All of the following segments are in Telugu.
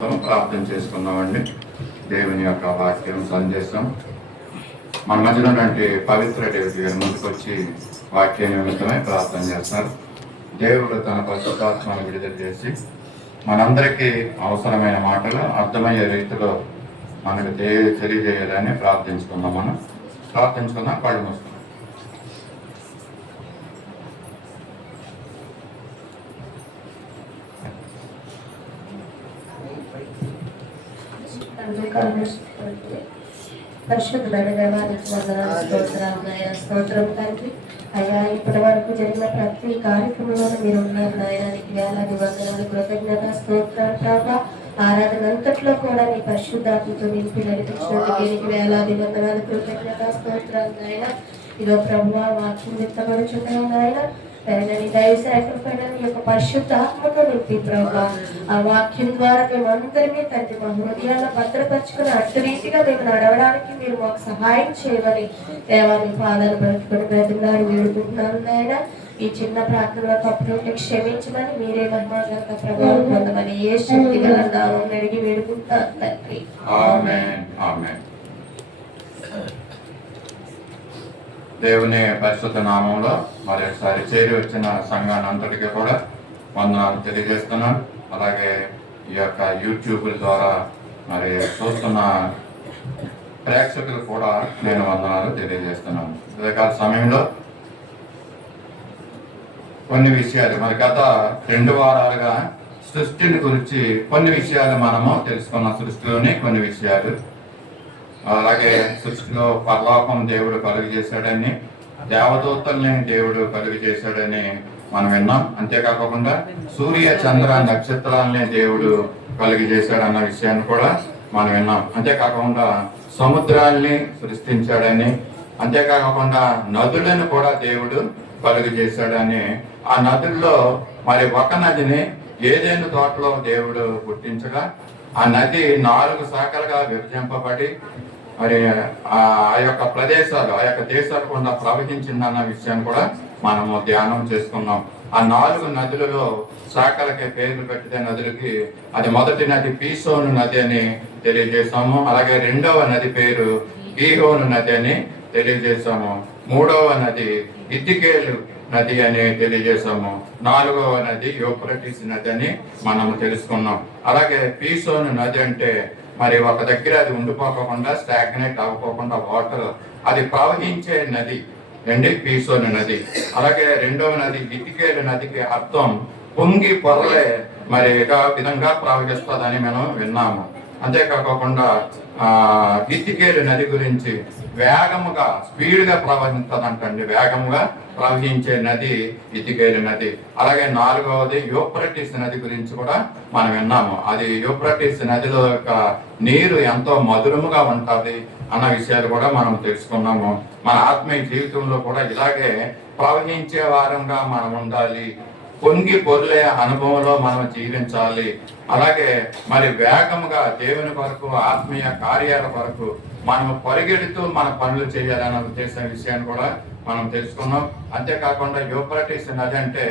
ప్రార్థన చేసుకుందామండి. దేవుని యొక్క వాక్యం సందేశం మన మధ్యలో పవిత్ర డేవిడ్ గారి ముందుకు వచ్చి వాక్య నిమిత్తమై ప్రార్థన చేస్తారు. దేవుడు తన పరిశుద్ధాత్మను విడుదల చేసి మనందరికీ అవసరమైన మాటలు అర్థమయ్యే రీతిలో మనకు తెలియజేయాలని ప్రార్థించుకుందాం. కళ్ళు మూసుకుందాం. పరిశుద్ధమైన దేవానికి వందనాలు, స్తోత్రాలు నాయన. స్తోత్రం తండ్రి. అయ్యా, ఇప్పటి వరకు జరిగిన ప్రతి కార్యక్రమంలో మీరు ఉన్నారు నాయన. నీకు వేలాది వందనాలు, కృతజ్ఞత, స్తోత్రాలు ప్రభా. ఆరాధన అంతట్లో కూడా నీ పరిశుద్ధాత్మతో నింపి నడిపించినందుకు నీకు వేలాది వందనాలు, కృతజ్ఞత, స్తోత్రాలు నాయన. ఇదో ప్రభు వాక్యం వ్యక్తపడుచున్నాయి నాయన. నీ దయసేకరపైన నీ యొక్క పరిశుద్ధాత్మతో నింపి ప్రభా, ఆ వాక్యం ద్వారా మేము అందరినీ తండ్రి మా హృదయాలను భద్రపరుచుకుని అటు రీతిగా మేము నడవడానికి మీరు మాకు సహాయం చేయమని దేవాన్ని పాదాలు పడుచుకొని బ్రతిమలాడి వేడుకుంటున్నాను నాయన. ఈ చిన్న ప్రార్థనలో తప్పులుంటే క్షమించమని మీరే మహిమాగత ప్రభావం పొందమని ఏ శక్తి గల నామం అడిగి వేడుకుంటున్నాను తండ్రి. ఆమేన్, ఆమేన్. దేవుని పరిశుద్ధ నామంలో మరొకసారి చేరి వచ్చిన సంఘాన్ని అంతటికీ కూడా వందనాలు తెలియజేస్తున్నాను. అలాగే ఈ యొక్క యూట్యూబ్ ద్వారా మరి చూస్తున్న ప్రేక్షకులు కూడా నేను వందనాలు తెలియజేస్తున్నాను. ఇదే సమయంలో కొన్ని విషయాలు మరి గత 2 వారాలుగా సృష్టిని గురించి కొన్ని విషయాలు మనము తెలుసుకున్నాం. సృష్టిలోని కొన్ని విషయాలు, అలాగే సృష్టిలో పరలోకం దేవుడు కలుగు చేశాడని, దేవదూతల్ని దేవుడు కలుగు చేశాడని మనం విన్నాం. అంతేకాకుండా సూర్య చంద్ర నక్షత్రాలని దేవుడు కలుగు చేశాడన్న విషయాన్ని కూడా మనం విన్నాం. అంతేకాకుండా సముద్రాల్ని సృష్టించాడని, అంతేకాకుండా నదులను కూడా దేవుడు కలుగు చేశాడని, ఆ నదుల్లో మరి ఒక నదిని ఏదైనా తోటలో దేవుడు పుట్టించగా ఆ నది 4 శాఖలుగా విభజింపబడి మరి ఆ యొక్క ప్రదేశాలు, ఆ యొక్క దేశాలు కూడా ప్రవహించిందన్న విషయాన్ని కూడా మనము ధ్యానం చేసుకున్నాం. ఆ 4 నదులలో శాఖలకి పేర్లు పెట్టిన నదులకి అది మొదటి నది పీసోను నది అని తెలియజేశాము. అలాగే 2వ నది పేరు గీహోను నది అని తెలియజేశాము. 3వ నది ఇతికేలు నది అని తెలియజేశాము. 4వ నది యూఫ్రటీస్ నది అని మనము తెలుసుకున్నాం. అలాగే పీసోను నది అంటే మరి ఒక దగ్గర అది ఉండిపోకుండా, స్టాగ్నేట్ అవ్వకుండా వాటర్ అది ప్రవహించే నది అండి పీసోను నది. అలాగే 2వ నది ఇతికేలు నదికి అర్థం పొంగి పొరలే మరి విధంగా ప్రవహిస్తుందని మనం విన్నాము. అంతేకాకుండా ఇతికేలు నది గురించి వేగముగా స్పీడ్గా ప్రవహిస్తుందంటండి. వేగముగా ప్రవహించే నది ఇతికేలు నది. అలాగే 4వది యూఫ్రటీస్ నది గురించి కూడా మనం విన్నాము. అది యూఫ్రటీస్ నదిలో యొక్క నీరు ఎంతో మధురముగా ఉంటుంది అన్న విషయాలు కూడా మనం తెలుసుకున్నాము. మన ఆత్మీయ జీవితంలో కూడా ఇలాగే ప్రవహించే వారంగా మనం ఉండాలి. పొంగి పొర్లే అనుభవంలో మనం జీవించాలి. అలాగే మరి వేగముగా దేవుని కొరకు, ఆత్మీయ కార్యాల కొరకు మనము పరిగెడుతూ మన పనులు చేయాలన్న ఉద్దేశం విషయాన్ని కూడా మనం తెలుసుకున్నాం. అంతేకాకుండా యూఫ్రటీస్ నది అంటే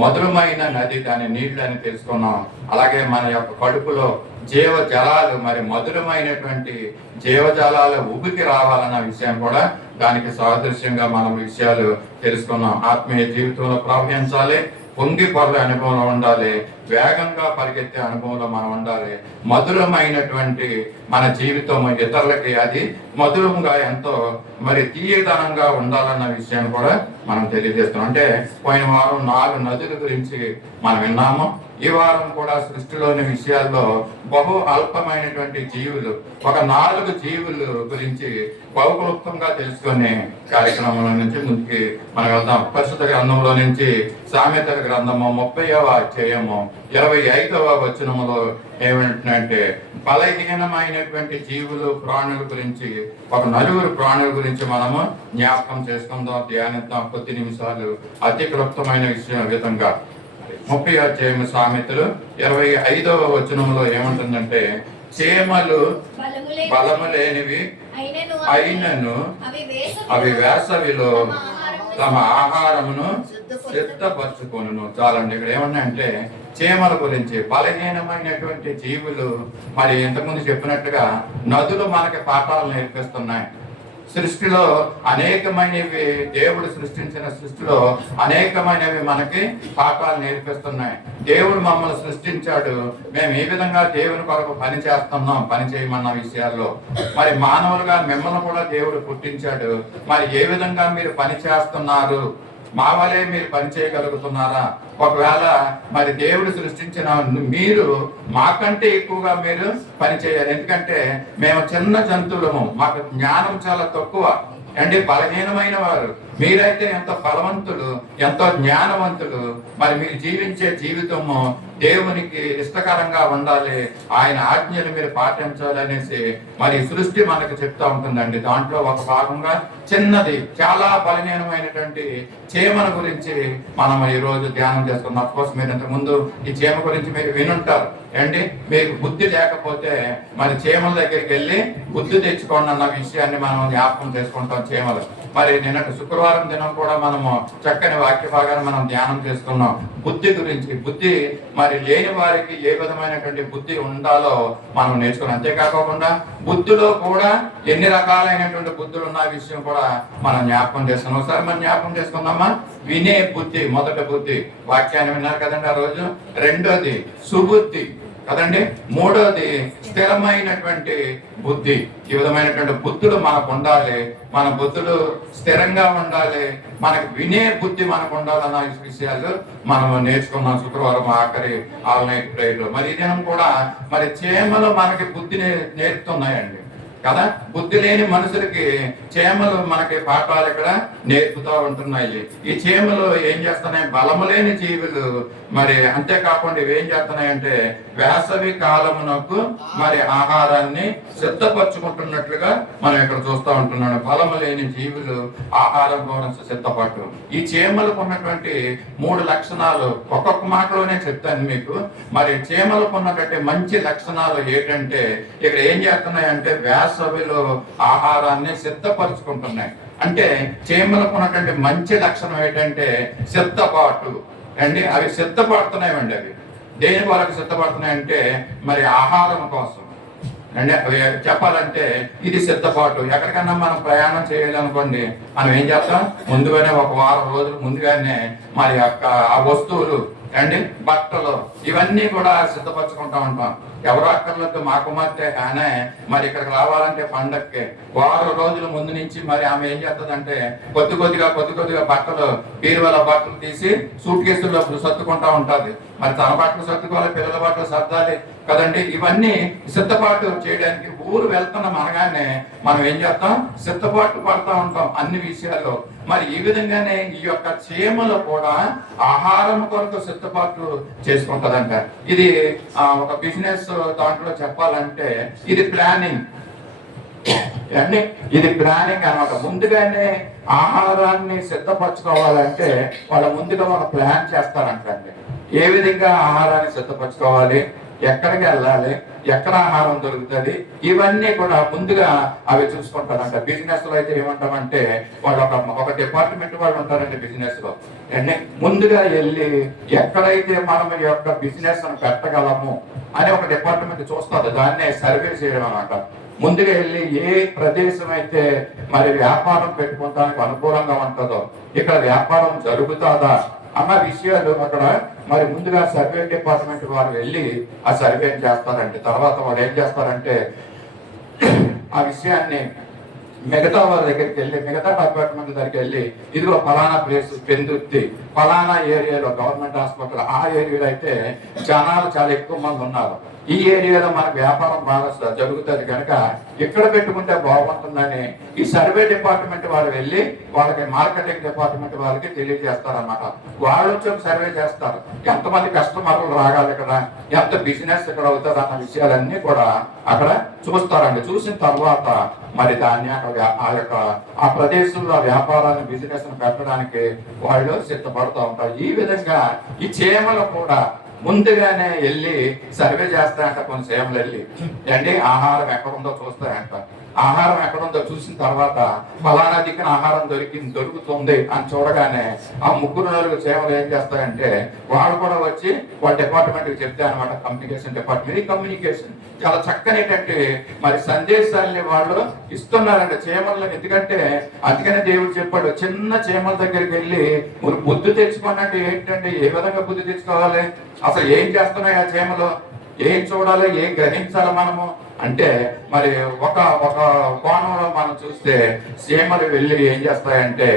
మధురమైన నది, దాని నీళ్ళు అని తెలుసుకున్నాం. అలాగే మన యొక్క కడుపులో జీవజలాలు, మరి మధురమైనటువంటి జీవజలాలు ఉబికి రావాలన్న విషయం కూడా దానికి సాదృశ్యంగా మనం విషయాలు తెలుసుకున్నాం. ఆత్మీయ జీవితంలో ప్రవహించాలి, పొంగి పొరల అనుభవంలో ఉండాలి, వేగంగా పరిగెత్తే అనుభవంలో మనం ఉండాలి. మధురమైనటువంటి మన జీవితం ఇతరులకి అది మధురంగా ఎంతో మరి తీయదనంగా ఉండాలన్న విషయాన్ని కూడా మనం తెలియజేస్తున్నాం. అంటే పోయిన వారం 4 నదుల గురించి మనం విన్నాము. ఈ వారం కూడా సృష్టిలోని విషయాల్లో బహు అల్పమైనటువంటి జీవులు, ఒక 4 జీవుల గురించి బహుక్లుప్తంగా తెలుసుకునే కార్యక్రమంలో నుంచి ముందుకి మనం వెళ్దాం. పరిశుద్ధ గ్రంథంలో నుంచి సామెతల గ్రంథము 30వ అధ్యాయము 25వ వచనములో ఏమంటున్నాయంటే, బలహీనమైనటువంటి జీవులు, ప్రాణుల గురించి ఒక 4 ప్రాణుల గురించి మనము జ్ఞాపకం చేసుకుందాం, ధ్యానిద్దాం కొద్ది నిమిషాలు. అతి క్లుప్తమైన విధంగా 30వ అధ్యాయము సామెతలు 25వ వచనంలో ఏమంటుందంటే, చేమలు బలము లేనివి అయినను అవి వేసవిలో తమ ఆహారమును సిద్ధపరచుకొనును. చాలండి. ఇక్కడ ఏమన్నా అంటే చీమల గురించి, బలహీనమైనటువంటి జీవులు. మరి ఇంతకుముందు చెప్పినట్టుగా నదులు మనకి పాఠాలు నేర్పిస్తున్నాయి. సృష్టిలో అనేకమైనవి, దేవుడు సృష్టించిన సృష్టిలో అనేకమైనవి మనకి పాఠాలు నేర్పిస్తున్నాయి. దేవుడు మమ్మల్ని సృష్టించాడు, మేము ఏ విధంగా దేవుని కొరకు పని చేస్తున్నాం, పని చేయమన్న విషయాల్లో. మరి మానవులుగా మిమ్మల్ని కూడా దేవుడు పుట్టించాడు, మరి ఏ విధంగా మీరు పని చేస్తున్నారు, మా వలే మీరు పని చేయగలుగుతున్నారా? ఒకవేళ మరి దేవుడు సృష్టించిన మీరు మాకంటే ఎక్కువగా మీరు పని చేయాలి. ఎందుకంటే మేము చిన్న జంతువులము, మాకు జ్ఞానం చాలా తక్కువ అండి, బలహీనమైన వారు. మీరైతే ఎంతో బలవంతులు, ఎంతో జ్ఞానవంతులు. మరి మీరు జీవించే జీవితము దేవునికి ఇష్టకరంగా ఉండాలి, ఆయన ఆజ్ఞలు మీరు పాటించాలి అనేసి మరి సృష్టి మనకు చెప్తా ఉంటుందండి. దాంట్లో ఒక భాగంగా చిన్నది, చాలా బలహీనమైనటువంటి చీమల గురించి మనం ఈ రోజు ధ్యానం చేసుకున్నాం. అఫ్కోర్స్ మీరు ఇంతకు ముందు ఈ చీమ గురించి మీరు వినుంటారు అండి. మీకు బుద్ధి లేకపోతే మరి చీమల దగ్గరికి వెళ్ళి బుద్ధి తెచ్చుకోండి అన్న విషయాన్ని మనం జ్ఞాపకం చేసుకుంటాం. చీమలు మరి నిన్నటి శుక్రవారం దినం కూడా మనము చక్కని వాక్య భాగాన్ని మనం ధ్యానం చేసుకున్నాం బుద్ధి గురించి. బుద్ధి మరి లేని వారికి ఏ విధమైనటువంటి బుద్ధి ఉండాలో మనం నేర్చుకున్నాం. అంతేకాకుండా బుద్ధిలో కూడా ఎన్ని రకాలైనటువంటి బుద్ధులు ఉన్న విషయం కూడా మనం జ్ఞాపకం చేసుకున్నాం. ఒకసారి మనం జ్ఞాపకం చేసుకుందామా? వినే బుద్ధి మొదటి బుద్ధి, వాక్యాన్ని విన్నారు కదండి ఆ రోజు. రెండోది సుబుద్ధి కదండి. మూడోది స్థిరమైనటువంటి బుద్ధి. ఈ విధమైనటువంటి బుద్ధులు మనకు ఉండాలి, మన బుద్ధులు స్థిరంగా ఉండాలి, మనకు వినే బుద్ధి మనకు ఉండాలన్న విషయాలు మనం నేర్చుకున్నాం శుక్రవారం ఆఖరి ఆల్ నైట్ ప్రేయర్ లో. మరి ఈ దినం కూడా మరి చీమలు మనకి బుద్ధిని నేర్పుతున్నాయండి కదా. బుద్ధి లేని మనుషులకి చీమలు మనకి పాఠాలు ఇక్కడ నేర్పుతూ ఉంటున్నాయి. ఈ చీమలు ఏం చేస్తున్నాయి? బలము లేని జీవులు. మరి అంతేకాకుండా ఇవి ఏం చేస్తున్నాయంటే వేసవి కాలమునకు మరి ఆహారాన్ని సిద్ధపరచుకుంటున్నట్లుగా మనం ఇక్కడ చూస్తూ ఉంటున్నాడు. బలము లేని జీవులు ఆహారం కోసం సిద్ధపట్టు. ఈ చీమలకు ఉన్నటువంటి 3 లక్షణాలు ఒక్కొక్క మాటలోనే చెప్తాను మీకు. మరి చీమలకు ఉన్నటువంటి మంచి లక్షణాలు ఏంటంటే ఇక్కడ ఏం చేస్తున్నాయంటే వేసవిలో ఆహారాన్ని సిద్ధపరచుకుంటున్నాయి. అంటే చీమలకు ఉన్నటువంటి మంచి లక్షణం ఏంటంటే సిద్ధపాటు అండి. అవి సిద్ధపడుతున్నాయండి. అవి దేని వరకు సిద్ధపడుతున్నాయంటే మరి ఆహారం కోసం అంటే చెప్పాలంటే ఇది సిద్ధపాటు. ఎక్కడికన్నా మనం ప్రయాణం చేయాలనుకోండి, మనం ఏం చేస్తాం? ముందుగానే ఒక వారం రోజులు ముందుగానే మరి ఆ వస్తువులు అండి, బట్టలు ఇవన్నీ కూడా సిద్ధపరచుకుంటా ఉంటాం. ఎవరు అక్కర్లేదు. మా కుమార్తె కానీ మరి ఇక్కడికి రావాలంటే పండక్కి వారం రోజుల ముందు నుంచి మరి ఆమె ఏం చేస్తుందంటే కొద్ది కొద్దిగా బట్టలు, బీరువాల బట్టలు తీసి సూట్ కేసుల్లో సర్దుకుంటా ఉంటుంది. మరి తన బట్టలు సర్దుకోవాలి, పిల్లల బట్టలు సర్దాలి కదండి. ఇవన్నీ సిద్ధపాటు చేయడానికి ఊరు వెళ్తున్నాం అనగానే మనం ఏం చేస్తాం? సిద్ధపాటు పడుతూ ఉంటాం అన్ని విషయాల్లో. మరి ఈ విధంగానే ఈ యొక్క చీమలు కూడా ఆహారం కొరకు సిద్ధపాటు చేసుకుంటదంట. ఇది ఒక బిజినెస్ దాంట్లో చెప్పాలంటే ఇది ప్లానింగ్ అండి. ఇది ప్లానింగ్ అన్నమాట. ముందుగానే ఆహారాన్ని సిద్ధపరచుకోవాలంటే వాళ్ళు ముందుగా మనం ప్లాన్ చేస్తారంటండి. ఏ విధంగా ఆహారాన్ని సిద్ధపరచుకోవాలి, ఎక్కడికి వెళ్ళాలి, ఎక్కడ ఆహారం దొరుకుతుంది, ఇవన్నీ కూడా ముందుగా అవి చూసుకుంటారంట. బిజినెస్ లో అయితే ఏమంటామంటే వాళ్ళు ఒక డిపార్ట్మెంట్ వాళ్ళు ఉంటారండి బిజినెస్ లో. ముందుగా వెళ్ళి ఎక్కడైతే మనం ఈ యొక్క బిజినెస్ పెట్టగలము అని ఒక డిపార్ట్మెంట్ చూస్తుంది. దాన్నే సర్వే చేయడం అన్నమాట. ముందుగా వెళ్ళి ఏ ప్రదేశం అయితే మరి వ్యాపారం పెట్టుకోవడానికి అనుకూలంగా ఉంటుందో, ఇక్కడ వ్యాపారం జరుగుతుందా అన్న విషయాలు అక్కడ మరి ముందుగా సర్వే డిపార్ట్మెంట్ వారు వెళ్ళి ఆ సర్వే చేస్తారంటే తర్వాత వాళ్ళు ఏం చేస్తారంటే ఆ విషయాన్ని మిగతా వారి దగ్గరికి వెళ్ళి, మిగతా డిపార్ట్మెంట్ దగ్గరికి వెళ్ళి, ఇదిగో ఫలానా ప్లేస్ పెందుర్తి, ఫలానా ఏరియాలో గవర్నమెంట్ హాస్పిటల్, ఆ ఏరియాలో అయితే జనాలు చాలా ఎక్కువ మంది ఉన్నారు, ఈ ఏరియాలో మనకు వ్యాపారం బాగా జరుగుతుంది కనుక ఇక్కడ పెట్టుకుంటే బాగుంటుందని ఈ సర్వే డిపార్ట్మెంట్ వాళ్ళు వెళ్ళి వాళ్ళకి మార్కెటింగ్ డిపార్ట్మెంట్ వాళ్ళకి తెలియజేస్తారన్నమాట. వాళ్ళు వచ్చి సర్వే చేస్తారు. ఎంతమంది కస్టమర్లు రాగాలి ఇక్కడ, ఎంత బిజినెస్ ఇక్కడ అవుతుంది అన్న విషయాలన్నీ కూడా అక్కడ చూస్తారండి. చూసిన తర్వాత మరి దాన్ని అక్కడ ఆ ప్రదేశంలో వ్యాపారాన్ని బిజినెస్ పెట్టడానికి వాళ్ళు సిద్ధపడుతూ ఉంటారు. ఈ విధంగా ఈ చీమలు కూడా ముందుగానే వెళ్ళి సర్వే చేస్తాయంట. కొన్ని చీమలు వెళ్ళి ఆహారం ఎక్కడ ఉందో చూస్తాయంట. ఆహారం ఎక్కడుందో చూసిన తర్వాత ఫలానా దిక్కున ఆహారం దొరుకుతుంది అని చూడగానే ఆ ముగ్గురు నలుగురు సేవలు ఏం చేస్తాయంటే వాళ్ళు కూడా వచ్చి వాళ్ళ డిపార్ట్మెంట్కి చెప్తే అనమాట, కమ్యూనికేషన్ డిపార్ట్మెంట్. ఈ కమ్యూనికేషన్ చాలా చక్కనేటంటే మరి సందేశాలని వాళ్ళు ఇస్తున్నారండి చీమలను. ఎందుకంటే అందుకనే దేవుడు చెప్పాడు, చిన్న చీమల దగ్గరికి వెళ్ళి మీరు బుద్ధి తెచ్చుకోనంటే ఏంటంటే ఏ విధంగా బుద్ధి తెచ్చుకోవాలి, అసలు ఏం చేస్తున్నాయి ఆ చీమలు, ఏం చూడాలి, ఏం గ్రహించాలి మనము అంటే మరి ఒక ఒక కోణంలో మనం చూస్తే చీమలు వెళ్ళి ఏం చేస్తాయంటే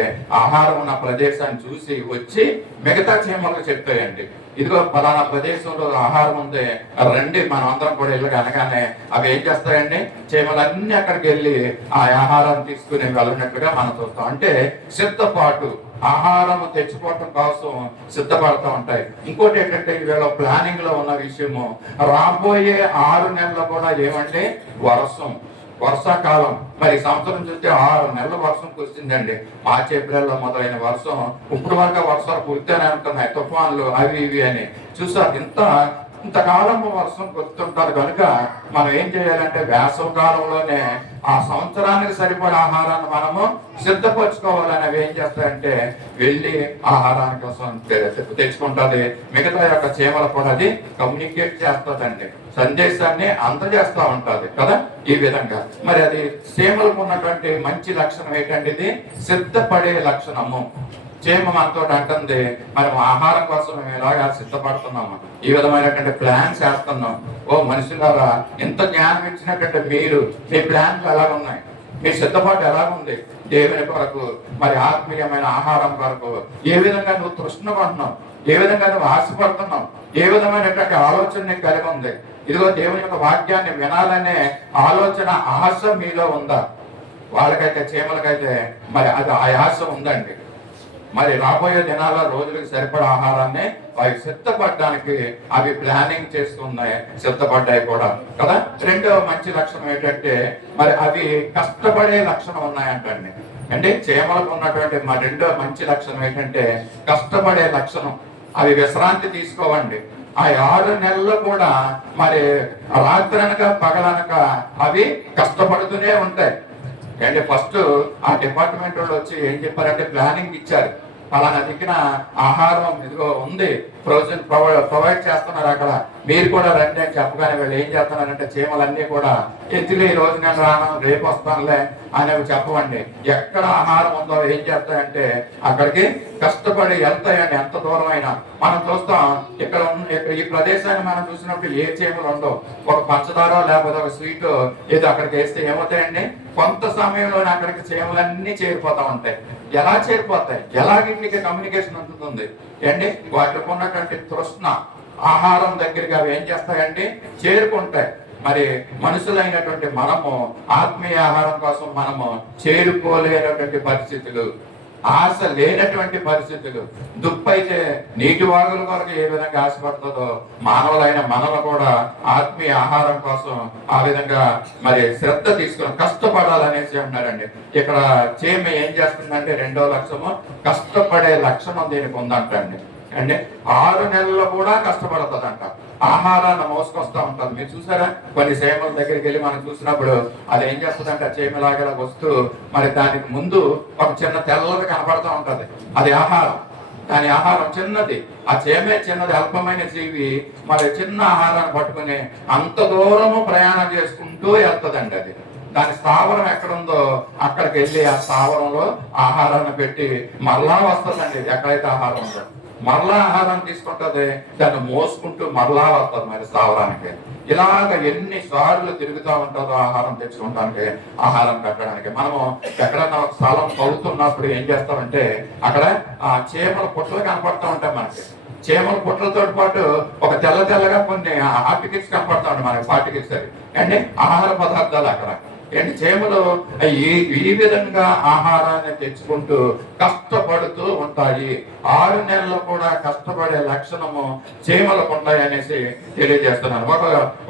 ఆహారం ఉన్న ప్రదేశాన్ని చూసి వచ్చి మిగతా చీమలకు చెప్తాయండి, ఇదిగో ఫలానా ప్రదేశంలో ఆహారం ఉంది రండి మనం అందరం కూడా వెళ్ళి అనగానే అవి ఏం చేస్తాయండి, చీమలన్నీ అక్కడికి వెళ్ళి ఆ ఆహారాన్ని తీసుకుని వెళ్ళినట్టుగా మనం చూస్తాం. అంటే సిద్ధపాటు, ఆహారం తెచ్చుకోవటం కోసం సిద్ధపడుతూ ఉంటాయి. ఇంకోటి ఏంటంటే వీళ్ళ ప్లానింగ్ లో ఉన్న విషయము, రాబోయే 6 నెలలు కూడా ఏమంటే వర్షాకాలం. మరి సంవత్సరం చూస్తే 6 నెలల వర్షం కురిసిందండి. మార్చి ఏప్రిల్లో మొదలైన వర్షం ఇప్పుడు వరకు వర్షాలు కురితేనే ఉంటున్నాయి, తుఫాన్లు అవి ఇవి అని చూసారు. ఇంతకాలం వర్షం కురుతుంటారు కనుక మనం ఏం చేయాలంటే వేసవ కాలంలోనే ఆ సంవత్సరానికి సరిపడే ఆహారాన్ని మనము సిద్ధపరచుకోవాలని అవి ఏం చేస్తాయంటే వెళ్ళి ఆహారాన్ని కోసం తెచ్చుకుంటుంది. మిగతా యొక్క చీమలు కూడా అది కమ్యూనికేట్ చేస్తుందండి, సందేశాన్ని అందజేస్తూ ఉంటుంది కదా. ఈ విధంగా మరి అది చీమలకు ఉన్నటువంటి మంచి లక్షణం ఏంటంటే ఇది సిద్ధపడే లక్షణము. చీమ మనతో అంటుంది మనం ఆహారం కోసం మేము ఎలాగా సిద్ధపడుతున్నాము, ఈ విధమైనటువంటి ప్లాన్స్ వేస్తున్నాం. ఓ మనుషులారా, ఎంత జ్ఞానం ఇచ్చినటువంటి మీరు మీ ప్లాన్లు ఎలాగున్నాయి, మీ సిద్ధపాటు ఎలాగుంది దేవుని కొరకు, మరి ఆత్మీయమైన ఆహారం కొరకు ఏ విధంగా నువ్వు తృష్ణపడుతున్నావు, ఏ విధంగా నువ్వు ఆశపడుతున్నావు, ఏ విధమైనటువంటి ఆలోచన నీకు కలిగి ఉంది. ఇదిగో దేవుని యొక్క వాక్యాన్ని వినాలనే ఆలోచన ఆశ మీలో ఉందా? వాళ్ళకైతే చీమలకైతే మరి అది ఆ ఆశ ఉందండి. మరి రాబోయే దినాల రోజులకు సరిపడా ఆహారాన్ని అవి సిద్ధపడడానికి అవి ప్లానింగ్ చేస్తున్నాయి, సిద్ధపడ్డాయి కూడా కదా. రెండవ మంచి లక్షణం ఏంటంటే మరి అవి కష్టపడే లక్షణం ఉన్నాయంటండి. అంటే చీమలకు ఉన్నటువంటి మా రెండో మంచి లక్షణం ఏంటంటే కష్టపడే లక్షణం. అవి విశ్రాంతి తీసుకోవండి. ఆ 6 నెలలు కూడా మరి రాత్రనక పగలనక అవి కష్టపడుతూనే ఉంటాయి. అంటే ఫస్ట్ ఆ డిపార్ట్మెంట్ వాళ్ళు వచ్చి ఏం చెప్పారంటే ప్లానింగ్ ఇచ్చారు, ఫలానా దిక్కున ఆహారం ఇదిగో ఉంది, ప్రొవైడ్ చేస్తున్నారు, అక్కడ మీరు కూడా రండి అని చెప్పగానే వీళ్ళు ఏం చేస్తున్నారంటే చీమలన్నీ కూడా ఎత్తులు ఈ రోజు నేను రాను రేపు వస్తానులే అనేవి చెప్పవండి. ఎక్కడ ఆహారం ఉందో ఏం చేస్తాయంటే అక్కడికి కష్టపడి వెళ్తాయండి. ఎంత దూరం అయినా మనం చూస్తాం, ఇక్కడ ఈ ప్రదేశాన్ని మనం చూసినప్పుడు ఏ చీమలు ఉండవు, ఒక పంచదార లేకపోతే ఒక స్వీట్ ఏదో అక్కడికి వేస్తే ఏమవుతాయండి, కొంత సమయంలోనే అక్కడికి చీమలన్నీ చేరిపోతా ఉంటాయి. ఎలా చేరిపోతాయి, ఎలాగింటికి కమ్యూనికేషన్ అందుతుంది అండి, వాటికి ఉన్నటువంటి తృష్ణ ఆహారం దగ్గరికి అవి ఏం చేస్తాయండి, చేరుకుంటాయి. మరి మనుషులైనటువంటి మనము ఆత్మీయ ఆహారం కోసం మనము చేరుకోలేనటువంటి పరిస్థితులు, ఆశ లేనటువంటి పరిస్థితులు. దుప్పైతే నీటి వాగుల కొరకు ఏ విధంగా ఆశపడుతుందో మానవులైన మనము కూడా ఆత్మీయ ఆహారం కోసం ఆ విధంగా మరి శ్రద్ధ తీసుకుని కష్టపడాలనేసి అంటున్నారండి. ఇక్కడ చీమ ఏం చేస్తుందంటే రెండో లక్షణము కష్టపడే లక్షణం దీనికి ఉందంటండి. అంటే 6 నెలలు కూడా కష్టపడుతుందంట, ఆహారాన్ని మోసుకొస్తా ఉంటుంది. మీరు చూసారా కొన్ని చీమల దగ్గరికి వెళ్ళి మనం చూసినప్పుడు అది ఏం చేస్తుందంటే చీమలాగా వస్తూ మరి దానికి ముందు ఒక చిన్న తెల్లది కనపడుతూ ఉంటది, అది ఆహారం. దాని ఆహారం చిన్నది, ఆ చీమే చిన్నది, అల్పమైన జీవి. మరి చిన్న ఆహారాన్ని పట్టుకుని అంత దూరము ప్రయాణం చేసుకుంటూ వెళ్తుందండి. అది దాని స్థావరం ఎక్కడుందో అక్కడికి వెళ్ళి ఆ స్థావరంలో ఆహారాన్ని పెట్టి మరలా వస్తుందండి. ఎక్కడైతే ఆహారం ఉందో మరలా ఆహారం తీసుకుంటుంది, దాన్ని మోసుకుంటూ మరలా వస్తుంది మరి స్థావరానికి. ఇలాగ ఎన్నిసార్లు తిరుగుతూ ఉంటుందో ఆహారం తెచ్చుకోవడానికి, ఆహారం పెట్టడానికి. మనము ఎక్కడన్నా ఒక స్థలం పడుతున్నప్పుడు ఏం చేస్తామంటే అక్కడ ఆ చీమల పుట్టలు కనపడుతూ ఉంటాయి మనకి. చీమల పుట్టలతో పాటు ఒక తెల్లగా కొన్ని ఆర్టికల్స్ కనపడతా ఉంటాయి మనకి, పార్టికల్స్ అవి అంటే ఆహార పదార్థాలు అక్కడ. ఏంటి చీమలు ఈ విధంగా ఆహారాన్ని తెచ్చుకుంటూ కష్టపడుతూ ఉంటాయి. 6 నెలలు కూడా కష్టపడే లక్షణము చీమలకు ఉంటాయి అనేసి తెలియజేస్తున్నాను.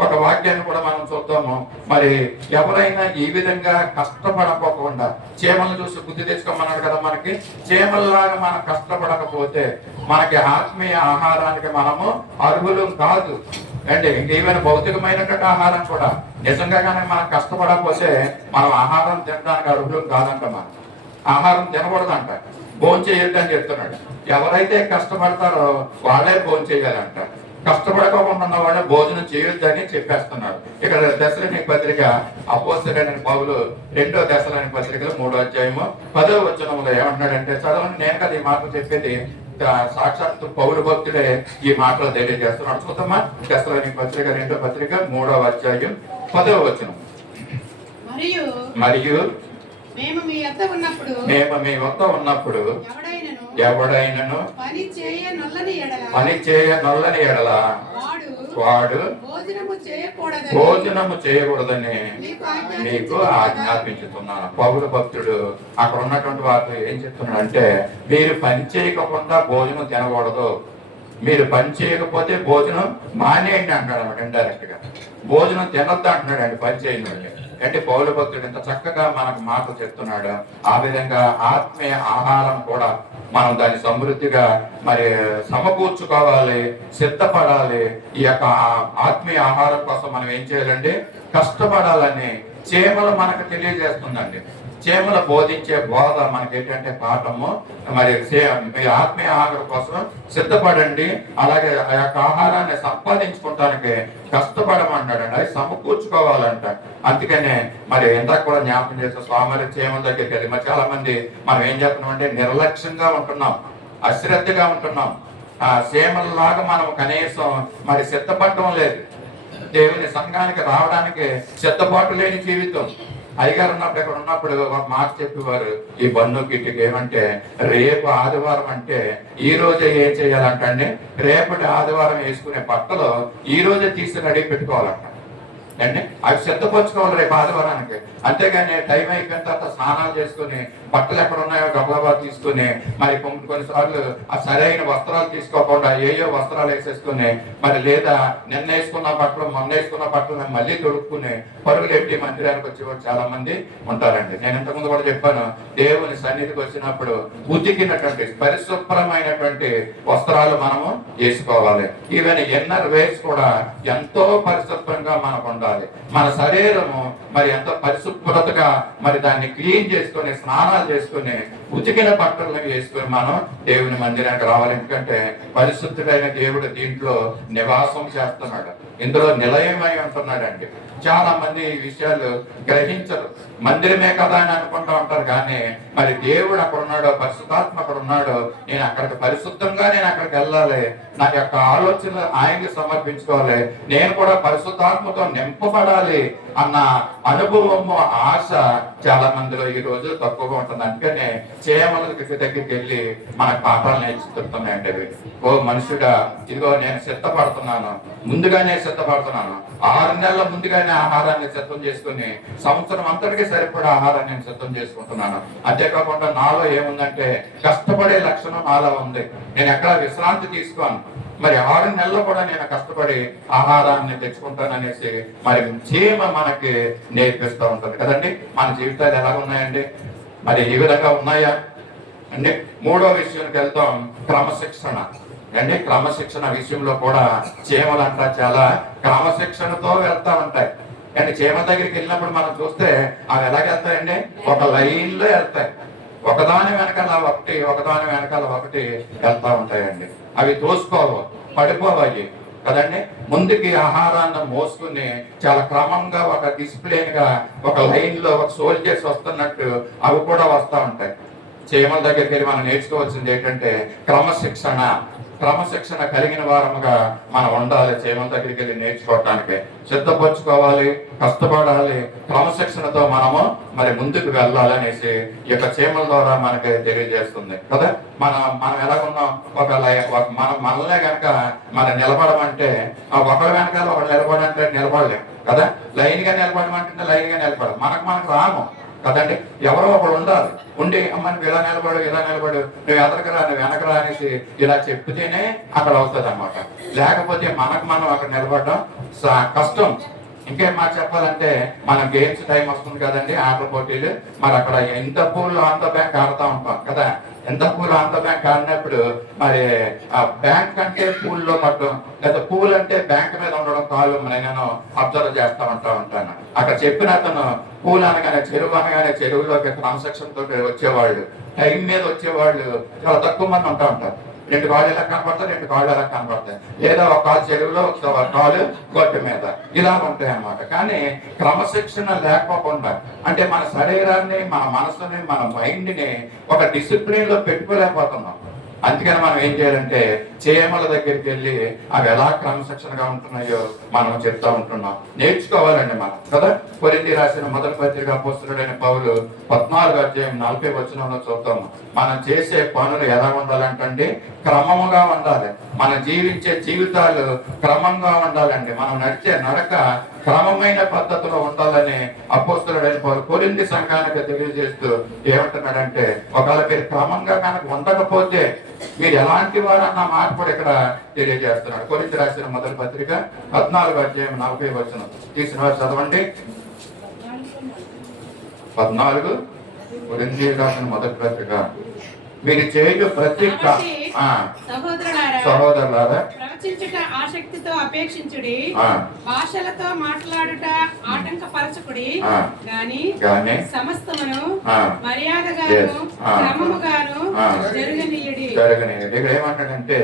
ఒక వాక్యాన్ని కూడా మనం చూద్దాము. మరి ఎవరైనా ఈ విధంగా కష్టపడకపోకుండా, చీమలను చూసి బుద్ధి తెచ్చుకోమన్నాడు కదా మనకి, చీమల్లాగా మనం కష్టపడకపోతే మనకి ఆత్మీయ ఆహారానికి మనము అర్హులం కాదు. అంటే ఇంకేమైనా భౌతికమైనటువంటి ఆహారం కూడా నిజంగా కానీ మనం కష్టపడకపోతే మనం ఆహారం తినడానికి అర్హులం కాదంట. మనం ఆహారం తినకూడదంట, భోంచేయొద్దు అని చెప్తున్నాడు. ఎవరైతే కష్టపడతారో వాళ్ళే భోంచేయాలంట, కష్టపడకుండా ఉన్న వాళ్ళే భోజనం చేయొద్దని చెప్పేస్తున్నాడు. ఇక్కడ దశలోని పత్రిక అపోస్తలుడైన పౌలు 2వ దశలోని పత్రికలో 3వ అధ్యాయము 10వ వచనంలో ఏమంటున్నాడంటే, చదవండి, నేను కదా ఈ మాటలు చెప్పేది, సాక్షాత్తు పౌలు భక్తుడే ఈ మాటలు తెలియజేస్తున్నాడు. చూద్దామా, దశలోని పత్రిక 2వ పత్రిక 3వ అధ్యాయం 10వ వచనం. మరియు మేము మీ వద్ద ఉన్నప్పుడు ఎవడైనను పని చేయ నొల్లని ఎడల వాడు భోజనము చేయకూడదని నీకు ఆజ్ఞాపించుతున్నాను. పౌలు భక్తుడు అక్కడ ఉన్నటువంటి వారు ఏం చెప్తున్నాడు అంటే, మీరు పని చేయకుండా భోజనం తినకూడదు, మీరు పని చేయకపోతే భోజనం మానేయండి అంటాడు అన్నమాట. ఇండైరెక్ట్ గా భోజనం తినొద్దు అంటున్నాడు అండి పని చేయని. అంటే పౌలు భక్తుడు ఇంత చక్కగా మనకు మాటలు చెప్తున్నాడు. ఆ విధంగా ఆత్మీయ ఆహారం కూడా మనం దాన్ని సమృద్ధిగా మరి సమకూర్చుకోవాలి, సిద్ధపడాలి. ఈ యొక్క ఆత్మీయ ఆహారం కోసం మనం ఏం చేయాలండి, కష్టపడాలని చేమలు మనకు తెలియజేస్తుందండి. చేమల బోధించే బోధ మనకి ఏంటంటే పాఠము, మరి ఆత్మీయ ఆహారం కోసం సిద్ధపడండి, అలాగే ఆ యొక్క ఆహారాన్ని సంపాదించుకోవటానికి కష్టపడమంటాడండి, అది సమకూర్చుకోవాలంట. అందుకనే మరి ఇందాక కూడా జ్ఞాపకం చేసిన స్వామి చేమల దగ్గరికి వెళ్ళి మరి చాలా మంది మనం ఏం చేస్తున్నామంటే నిర్లక్ష్యంగా ఉంటున్నాం, అశ్రద్ధగా ఉంటున్నాం. ఆ చేమలలాగా మనం కనీసం మరి సిద్ధపడటం లేదు. దేవుని సంఘానికి రావడానికి సిద్ధపాటు లేని జీవితం. అయ్యగారు ఉన్నప్పుడు ఇక్కడ ఉన్నప్పుడు ఒక మాట చెప్పేవారు, ఈ బన్ను కిట్టికి ఏమంటే, రేపు ఆదివారం అంటే ఈ రోజే ఏం చేయాలంటే, రేపటి ఆదివారం వేసుకునే బట్టలు ఈ రోజే తీసి రెడీ పెట్టుకోవాలంట అండి. అవి సిద్ధపరచుకోవాలి రేపు ఆదివారానికి. అంతేగాని టైం అయిపోయిన తర్వాత స్నానాలు చేసుకుని బట్టలు ఎక్కడ ఉన్నాయో గబగబా తీసుకుని మరి కొన్నిసార్లు ఆ సరైన వస్త్రాలు తీసుకోకుండా ఏయో వస్త్రాలు వేసేసుకుని మరి లేదా నిన్న వేసుకున్న బట్టలు మొన్న వేసుకున్న బట్టలు మళ్ళీ తొడుక్కుని పరుగులు ఎట్టి మందిరానికి వచ్చేవారు చాలా మంది ఉంటారండి. నేను ఇంతకుముందు కూడా చెప్పాను, దేవుని సన్నిధికి వచ్చినప్పుడు ఉతికినటువంటి పరిశుభ్రమైనటువంటి వస్త్రాలు మనము వేసుకోవాలి. ఈవెన్ ఇన్నర్ వేర్స్ కూడా ఎంతో పరిశుభ్రంగా మనకు ఉండాలి. మన శరీరము మరి ఎంతో పరిశుభ్రతగా మరి దాన్ని క్లీన్ చేసుకొని స్నానాలు చేసుకుని ఉతికిన బట్టలను వేసుకుని మనం దేవుని మందిరానికి రావాలి. ఎందుకంటే పరిశుద్ధుడైన దేవుడు దీంట్లో నివాసం చేస్తున్నాడు, ఇందులో నిలయమై ఉంటున్నాడండి. చాలా మంది ఈ విషయాలు గ్రహించరు. మందిరమే కదా అని అనుకుంటూ ఉంటారు, కానీ మరి దేవుడు అక్కడ ఉన్నాడు, పరిశుద్ధాత్మ అక్కడ ఉన్నాడు, నేను అక్కడికి పరిశుద్ధంగా నేను అక్కడికి వెళ్ళాలి, నా యొక్క ఆలోచనలు ఆయనకి సమర్పించుకోవాలి, నేను కూడా పరిశుద్ధాత్మతో నింపబడాలి అన్న అనుభవము ఆశ చాలా మందిలో ఈ రోజు తక్కువగా ఉంటుంది. అందుకనే చేమల దగ్గరికి వెళ్ళి మన పాఠాలు నేర్చుకుంటున్నాయండి. ఓ మనుషుడా, ఇదిగో నేను సిద్ధపడుతున్నాను, ముందుగానే సిద్ధపడుతున్నాను, 6 నెలల ముందుగానే ఆహారాన్ని సిద్ధం చేసుకుని సంవత్సరం అంతటికి సరిపడా ఆహారాన్ని నేను సిద్ధం చేసుకుంటున్నాను. అంతేకాకుండా నాలో ఏముందంటే కష్టపడే లక్షణం నాలో ఉంది. నేను ఎక్కడ విశ్రాంతి తీసుకోను, మరి 6 నెలలు కూడా నేను కష్టపడి ఆహారాన్ని తెచ్చుకుంటాననేసి మరి చీమ మనకి నేర్పిస్తూ ఉంటుంది కదండి. మన జీవితాలు ఎలా ఉన్నాయండి, మరి ఈ విధంగా ఉన్నాయా అండి. 3వ విషయానికి వెళ్తాం, క్రమశిక్షణ అండి. క్రమశిక్షణ విషయంలో కూడా చీమలంట చాలా క్రమశిక్షణతో వెళ్తా ఉంటాయి. అంటే చీమ దగ్గరికి వెళ్ళినప్పుడు మనం చూస్తే అవి ఎలాగెళ్తాయండి, ఒక లైన్ లో వెళ్తాయి, ఒకదాని వెనకాల ఒకటి ఒకదాని వెనకాల ఒకటి వెళ్తా ఉంటాయండి. అవి తోసుకోవు, పడిపోవాలి కదండి. ముందుకి ఆహారాన్ని మోసుకుని చాలా క్రమంగా ఒక డిసిప్లిన్ గా ఒక లైన్ లో ఒక సోల్జర్స్ వస్తున్నట్టు అవి కూడా వస్తూ ఉంటాయి. చీమల దగ్గరికి వెళ్ళి మనం నేర్చుకోవాల్సింది ఏంటంటే క్రమశిక్షణ. క్రమశిక్షణ కలిగిన వారముగా మనం ఉండాలి. చీమల దగ్గరికి వెళ్ళి నేర్చుకోవటానికి సిద్ధపరచుకోవాలి, కష్టపడాలి, క్రమశిక్షణతో మనము మరి ముందుకు వెళ్ళాలనేసి ఈ యొక్క చీమల ద్వారా మనకి తెలియజేస్తుంది కదా. మనం ఎలాగున్నాం, మనం మనల్నే కనుక మనం నిలబడమంటే ఒకరి వెనకాల ఒకరు నిలబడంటే నిలబడలేం కదా. లైన్ గా నిలబడమంటే లైన్ గా నిలబడం మనకు రాము కదండి. ఎవరో ఒకడు ఉండాలి, ఉండి అమ్మ నువ్వు ఇలా నిలబడు నువ్వు ఎదరకరా నువ్వు వెనకరా అనేసి ఇలా చెప్తేనే అక్కడ అవుతుంది అన్నమాట. లేకపోతే మనం అక్కడ నిలబడడం కష్టం. ఇంకేం మాట చెప్పాలంటే మన గేమ్స్ టైం వస్తుంది కదండి, ఆటల పోటీలు. మరి అక్కడ ఎంత పూలు అంత బ్యాంక్ ఆడుతూ ఉంటాం కదా. ఎంత పూలు అంత బ్యాంక్ ఆడినప్పుడు మరి ఆ బ్యాంక్ అంటే పూల్లో పట్టడం, లేదా పూలు అంటే బ్యాంక్ మీద ఉండడం కాలు నేను అబ్జర్వ్ చేస్తూ ఉంటాను. అక్కడ చెప్పిన అతను పూలు అనగానే చెరువులోకి క్రమశిక్షణ తోటి వచ్చేవాళ్ళు, టైం మీద వచ్చేవాళ్ళు చాలా తక్కువ మంది ఉంటారు. 2 కాళ్ళు ఎలా కనపడతాయి, 2 కాళ్ళు ఎలా కనపడతాయి, లేదా ఒక కాలు చెరువులో ఒక కాలు గొడ్డు మీద, ఇలా ఉంటాయి అన్నమాట. కానీ క్రమశిక్షణ లేకపోకుండా, అంటే మన శరీరాన్ని, మన మనసుని, మన మైండ్ని ఒక డిసిప్లిన్ లో పెట్టుకోలేకపోతున్నాం. అందుకని మనం ఏం చేయాలంటే చీమల దగ్గరికి వెళ్ళి అవి ఎలా క్రమశిక్షణగా ఉంటున్నాయో మనం చెప్తా ఉంటున్నాం, నేర్చుకోవాలండి మనం కదా. కొరింథీ రాసిన మొదటి పత్రిక అపోస్తలుడైన పౌలు 14:40 చూద్దాము. మనం చేసే పనులు ఎలా ఉండాలంటే క్రమముగా ఉండాలి. మనం జీవించే జీవితాలు క్రమంగా ఉండాలండి. మనం నడిచే నడక క్రమమైన పద్ధతిలో ఉండాలని అపోస్తలుడైన పౌలు కొరింథీ సంఘానికి తెలియజేస్తూ ఏమంటున్నాడంటే, ఒకవేళ మీరు క్రమంగా కనుక ఉండకపోతే మీరు ఎలాంటి వారు అన్న మాట కూడా ఇక్కడ తెలియజేస్తున్నాడు. కొరింథీ రాసిన మొదటి పత్రిక 14:40 తీసిన వారు చదవండి. 14 కొరింథీ రాసిన మొదటి పత్రిక. మీరు చేయు ప్రతి సహోదరులారా ప్రవచించుట ఆసక్తితో అపేక్షించుడి, భాషలతో మాట్లాడుట ఆటంకపరచకుడి, గాని సమస్తమును మర్యాదగాను క్రమముగాను జరగనీయుడి. ఇక్కడ ఏమంటాడంటే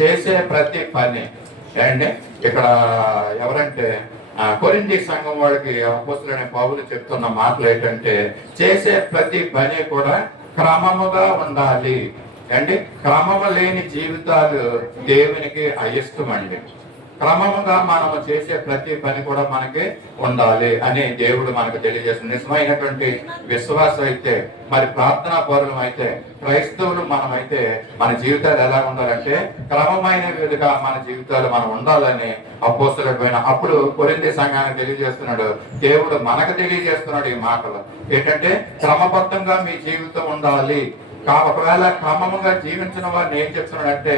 చేసే ప్రతి పని అండి. ఇక్కడ ఎవరంటే కొరింథీ సంఘం వాళ్ళకి అపోస్తలుడైన పౌలు చెప్తున్న మాటలు ఏంటంటే చేసే ప్రతి పని కూడా క్రమముగా ఉండాలి అంటే క్రమము లేని జీవితాలు దేవునికి అయిష్టమండి. క్రమముగా మనము చేసే ప్రతి పని కూడా మనకి ఉండాలి అని దేవుడు మనకు తెలియజేస్తుంది. నిజమైనటువంటి విశ్వాసం అయితే, మరి ప్రార్థనా పౌరులం అయితే, క్రైస్తవులు మనమైతే మన జీవితాలు ఎలా ఉండాలంటే క్రమమైన విధంగా మన జీవితాలు మనం ఉండాలని అపోస్తలుడైన అప్పుడు కొరింథీ సంఘానికి తెలియజేస్తున్నాడు. దేవుడు మనకు తెలియజేస్తున్నాడు ఈ మాటలు ఏంటంటే క్రమబద్ధంగా మీ జీవితం ఉండాలి. ఒకవేళ క్రమముగా జీవించిన వారిని ఏం చెప్తున్నాడంటే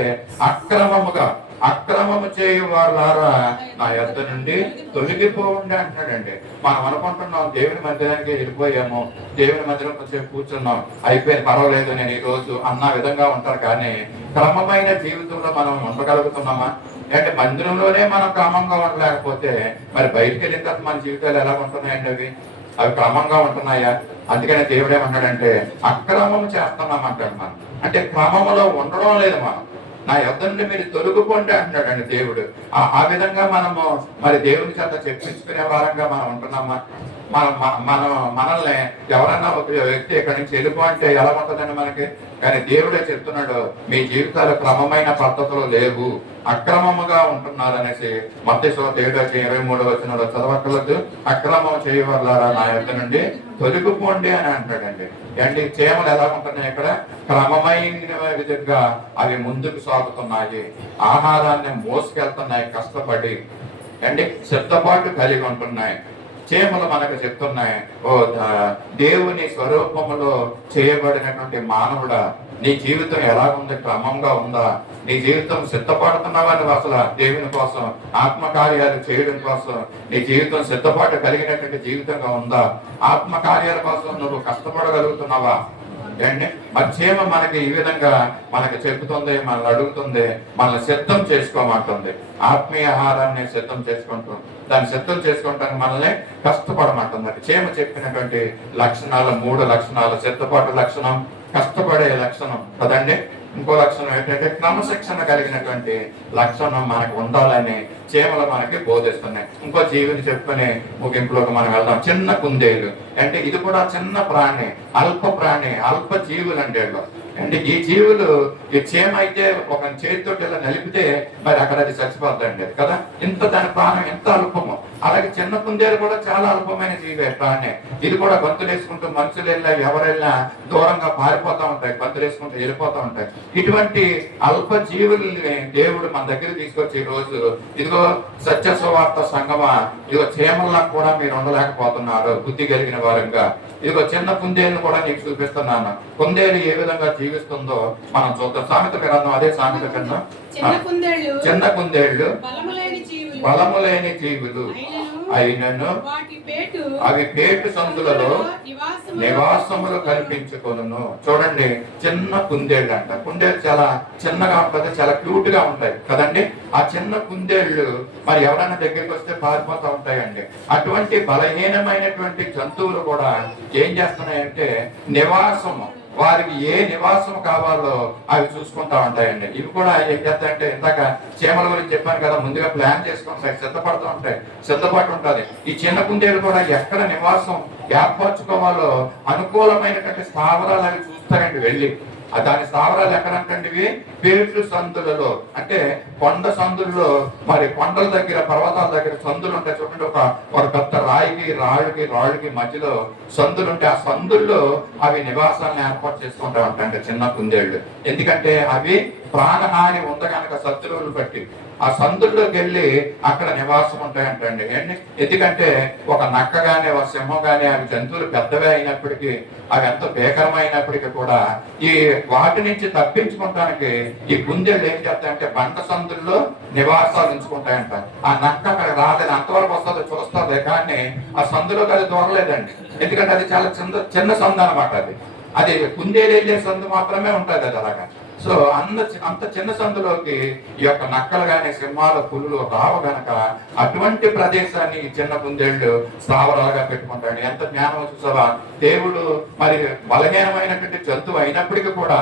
అక్రమము చేయు వారులారా నా యొద్ద నుండి తొలగిపోండి అంటున్నాడండి. మనం అనుకుంటున్నాం దేవుని మధ్యానికి వెళ్ళిపోయాము, దేవుని మధ్యలో కొంచెం కూర్చున్నాం, అయిపోయింది పర్వాలేదు నేను ఈ రోజు అన్న విధంగా ఉంటారు. కానీ క్రమమైన జీవితంలో మనం ఉండగలుగుతున్నామా అంటే మందిరంలోనే మనం క్రమంగా ఉండలేకపోతే మరి బయటకు వెళ్ళిన తర్వాత మన జీవితాలు ఎలా ఉంటున్నాయండి? అవి క్రమంగా ఉంటున్నాయా? అందుకనే దేవుడు ఏమన్నాడంటే అక్రమం చేస్తున్నామంటాడు. మనం అంటే క్రమంలో ఉండడం లేదు. మనం నా యొద్ద నుండి మీరు తొలగిపోండి అంటున్నాడండి దేవుడు. ఆ విధంగా మనము మరి దేవుని చేత చెప్పించుకునే వారంగా మనం ఉంటున్నామా? మనల్ని ఎవరన్నా ఒక వ్యక్తి ఇక్కడి నుంచి వెళ్ళిపో అంటే ఎలా ఉంటుందండి మనకి? కానీ దేవుడే చెప్తున్నాడు మీ జీవితాలు క్రమమైన పద్ధతులు లేవు, అక్రమముగా ఉంటున్నారు అనేసి. మత్తయి 7:23 చదవక్కర్లేదు. అక్రమం చేయవల్లారా నా యొద్ద నుండి తొలగిపోండి అని అంటాడండి. అంటే చీమలు ఎలా ఉంటున్నాయి? ఇక్కడ క్రమమైన విధంగా అవి ముందుకు సాగుతున్నాయి, ఆహారాన్ని మోసుకెళ్తున్నాయి కష్టపడి, అంటే సిద్ధపాటు కలిగి ఉంటున్నాయి. చీమలు మనకు చెప్తున్నాయి, ఓ దేవుని స్వరూపములో చేయబడినటువంటి మానవుడా, నీ జీవితం ఎలా ఉంది? క్రమంగా ఉందా? నీ జీవితం సిద్ధపడుతున్నావని అసలు దేవుని కోసం ఆత్మకార్యాలు చేయడం కోసం నీ జీవితం సిద్ధపాటు కలిగినటువంటి జీవితంగా ఉందా? ఆత్మకార్యాల కోసం నువ్వు కష్టపడగలుగుతున్నావా? ఏంటి మరి చీమ మనకి ఈ విధంగా మనకి చెబుతుంది, మనల్ని అడుగుతుంది, మనల్ని సిద్ధం చేసుకోమంటుంది. ఆత్మీయ ఆహారాన్ని సిద్ధం చేసుకుంటూ దాన్ని సిద్ధం చేసుకుంటానికి మనల్ని కష్టపడమంటుంది. చీమ చెప్పినటువంటి లక్షణాలు 3 లక్షణాలు: సిద్ధపాటు లక్షణం, కష్టపడే లక్షణం కదండి. ఇంకో లక్షణం ఏంటంటే క్రమశిక్షణ కలిగినటువంటి లక్షణం మనకు ఉండాలని చీమలు మనకి బోధిస్తున్నాయి. ఇంకో జీవిని చెప్పుకుని ముగింపులోకి మనం వెళ్దాం. చిన్న కుందేలు అంటే ఇది కూడా చిన్న ప్రాణి, అల్ప ప్రాణి, అల్ప జీవులు అంటే అంటే ఈ జీవులు, ఈ చీమ అయితే ఒక చేతితో ఇలా నలిపితే మరి అక్కడ అది చచ్చిపోద్దండి కదా. ఇంత దాని ప్రాణం ఎంత అల్పమో, అలాగే చిన్న కుందేలు కూడా చాలా అల్పమైన జీవే ప్రాణి. ఇది కూడా గొంతులు వేసుకుంటూ మనుషులు వెళ్ళా ఎవరైనా దూరంగా పారిపోతా ఉంటాయి, గొంతులు వేసుకుంటూ వెళ్ళిపోతా ఉంటాయి. ఇటువంటి అల్ప జీవుల్ని దేవుడు మన దగ్గర తీసుకొచ్చి ఈ రోజు ఇదిగో సత్య సువార్త సంగమా, ఇదిగో చీమల్లా కూడా మీరు ఉండలేకపోతున్నారు బుద్ధి కలిగిన వారంగా. ఇదిగో చిన్న కుందేలు కూడా నీకు చూపిస్తున్నాను. కుందేలు ఏ విధంగా జీవిస్తుందో మనం చూద్దాం. సామెత గ్రంథం, అదే సామెత గ్రంథం. చిన్న కుందేళ్లు బలము లేని జీవులు అయినను అవి పేటు సందులలో నివాసములు కల్పించుకొనును. చూడండి, చిన్న కుందేళ్ళు అంట. కుందేళ్ళు చాలా చిన్నగా ఉంటుంది, చాలా క్యూట్ గా ఉంటాయి కదండి. ఆ చిన్న కుందేళ్ళు మరి ఎవరైనా దగ్గరికి వస్తే పారిపోతూ ఉంటాయండి. అటువంటి బలహీనమైనటువంటి జంతువులు కూడా ఏం చేస్తున్నాయంటే నివాసము, వారికి ఏ నివాసం కావాలో అవి చూసుకుంటా ఉంటాయండి. ఇవి కూడా ఏం చేస్తాయంటే, ఇందాక చీమల గురించి చెప్పాను కదా, ముందుగా ప్లాన్ చేసుకుంటాయి, సిద్ధపడుతూ ఉంటాయి, సిద్ధపాటు ఉంటుంది. ఈ చిన్న కుందేలు కూడా ఎక్కడ నివాసం ఏర్పరచుకోవాలో అనుకూలమైనటువంటి స్థావరాలు అవి చూస్తాయండి వెళ్ళి. దాని స్థావరాలు ఎక్కడంటే పేట్లు సందులలో, అంటే కొండ సందుల్లో, మరి కొండల దగ్గర పర్వతాల దగ్గర సందులు ఉంటాయి చూడండి. ఒక పెద్ద రాళ్ళకి మధ్యలో సందులు ఉంటాయి. ఆ సందుల్లో అవి నివాసాలను ఏర్పాటు చేసుకుంటా ఉంటాయంట చిన్న కుందేళ్లు. ఎందుకంటే అవి ప్రాణహాని ఉంది కనుక శత్రువులు బట్టి ఆ సందుల్లోకి వెళ్ళి అక్కడ నివాసం ఉంటాయంటండి. ఎందుకంటే ఒక నక్క గాని ఒక సింహం గాని అవి జంతువులు పెద్దవే అయినప్పటికీ, అవి ఎంత భీకరమైనప్పటికీ కూడా ఈ వాటి నుంచి తప్పించుకోవడానికి ఈ కుందేళ్ళు ఏం చేస్తాయంటే బండ సందుల్లో నివాసాలు ఉంచుకుంటాయంట. ఆ నక్క అక్కడ రాలేదు, అంతవరకు వస్తుంది చూస్తుంది, కానీ ఆ సందులోకి అది దూరలేదండి. ఎందుకంటే అది చాలా చిన్న సందు అనమాట. అది కుందేలు వెళ్ళే సందు మాత్రమే ఉంటుంది అది అలాగా. సో అంత చిన్న సందులోకి ఈ యొక్క నక్కలు గాని సింహాలు పులులు రావు గనక అటువంటి ప్రదేశాన్ని చిన్న కుందేళ్లు స్థావరాలుగా పెట్టుకుంటాడు. ఎంత జ్ఞానం చూసావా! దేవుడు మరి బలహీనమైనటువంటి జంతువు అయినప్పటికీ కూడా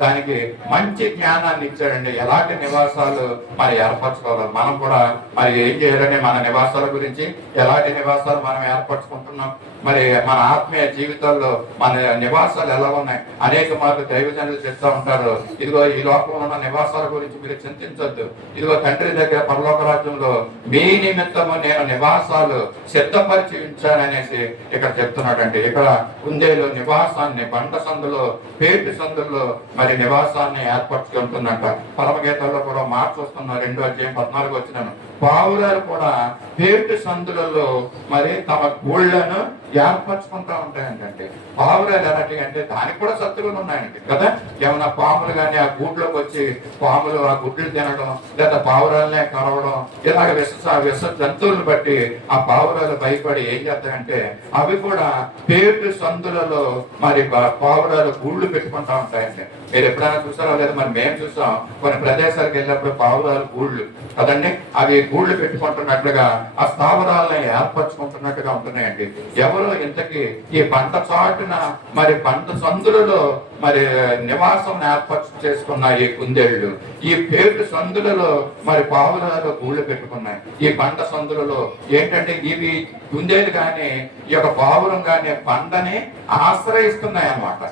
దానికి మంచి జ్ఞానాన్ని ఇచ్చాడండి. ఎలాంటి నివాసాలు మరి ఏర్పరచుకోవాలి, మనం కూడా మరి ఏం చేయాలని, మన నివాసాల గురించి ఎలాంటి నివాసాలు మనం ఏర్పరచుకుంటున్నాం, మరి మన ఆత్మీయ జీవితాల్లో మన నివాసాలు ఎలా ఉన్నాయి. అనేక మార్లు దైవజనులు చెప్తా ఉంటారు, ఇదిగో ఈ లోకంలో ఉన్న నివాసాల గురించి మీరు చింతించొద్దు, ఇదిగో తండ్రి దగ్గర పరలోక రాజ్యంలో మీ నిమిత్తము నేను నివాసాలు సిద్ధపరిచి ఉంచాననేసి ఇక్కడ చెప్తున్నాడండి. ఇక్కడ కుందేలు నివాసాన్ని బండ సందులో పేటు సందుల్లో మరి నివాసాన్ని ఏర్పరచుకుంటుందంట. పరమగీతాల్లో కూడా మాట చూస్తున్నా 2:14 వచ్చినాను. పావురాలు కూడా పేటు సందులలో మరి తమ గూళ్ళను ఏర్పరచుకుంటా ఉంటాయంటే. పావురాలు ఎలాంటి అంటే దానికి కూడా శత్రువులు ఉన్నాయండి కదా. ఏమన్నా పాములు కానీ ఆ గూట్లోకి వచ్చి పాములు ఆ గుడ్లు తినడం, లేదా పావురాలనే కరవడం, ఇలాగ విష జంతువులను బట్టి ఆ పావురాలు భయపడి ఏం చేస్తాయంటే అవి కూడా పేటు సందులలో మరి పావురాలు గూళ్ళు పెట్టుకుంటా ఉంటాయండి. మీరు ఎప్పుడైనా చూసారో లేదా, మరి మేము చూసాం కొన్ని ప్రదేశాలకు వెళ్ళినప్పుడు పావురాలు గూళ్ళు కదండి, అవి గూళ్ళు పెట్టుకుంటున్నట్లుగా ఆ స్థావరాలను ఏర్పరచుకుంటున్నట్టుగా ఉంటున్నాయండి. ఎవరు ఇంతకీ ఈ పంట చాటున మరి పంట సందులలో మరి నివాసం ఏర్పరచు చేసుకున్న ఈ కుందేళ్లు ఈ పేటు సందులలో మరి పావురాలు గూళ్ళు పెట్టుకున్నాయి. ఈ పంట సందులలో ఏంటంటే ఇవి కుందేలు కానీ ఈ యొక్క పావురం కానీ పంటని ఆశ్రయిస్తున్నాయి అన్నమాట.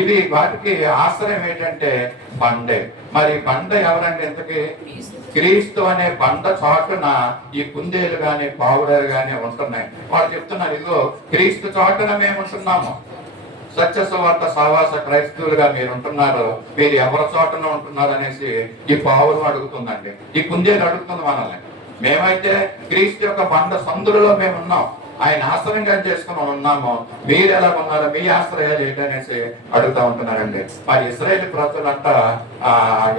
ఇవి వాటికి ఆశ్రయం ఏంటంటే బండే. మరి బండ ఎవరంటే ఇంతకీ క్రీస్తు అనే బండ చాటున ఈ కుందేలు గాని పావురాలు గాని ఉంటున్నాయి. వాళ్ళు చెప్తున్నారు, ఇదిగో క్రీస్తు చాటున మేము ఉంటున్నాము, సత్య సువార్త సహవాస క్రైస్తవులుగా మీరు ఉంటున్నారు, మీరు ఎవరి చోటన ఉంటున్నారు అనేసి ఈ పావురం అడుగుతుందండి. ఈ కుందేలు అడుగుతుంది మనల్ని. మేమైతే క్రీస్తు యొక్క బండ సందులలో మేము ఉన్నాం, ఆయన ఆశ్రయంగా చేసుకుని ఉన్నాము, మీరు ఎలా ఉన్నారో మీ ఆశ్రయాలు ఏంటనేసి అడుగుతా ఉంటున్నారండి. మరి ఇశ్రాయేలు ప్రజలంట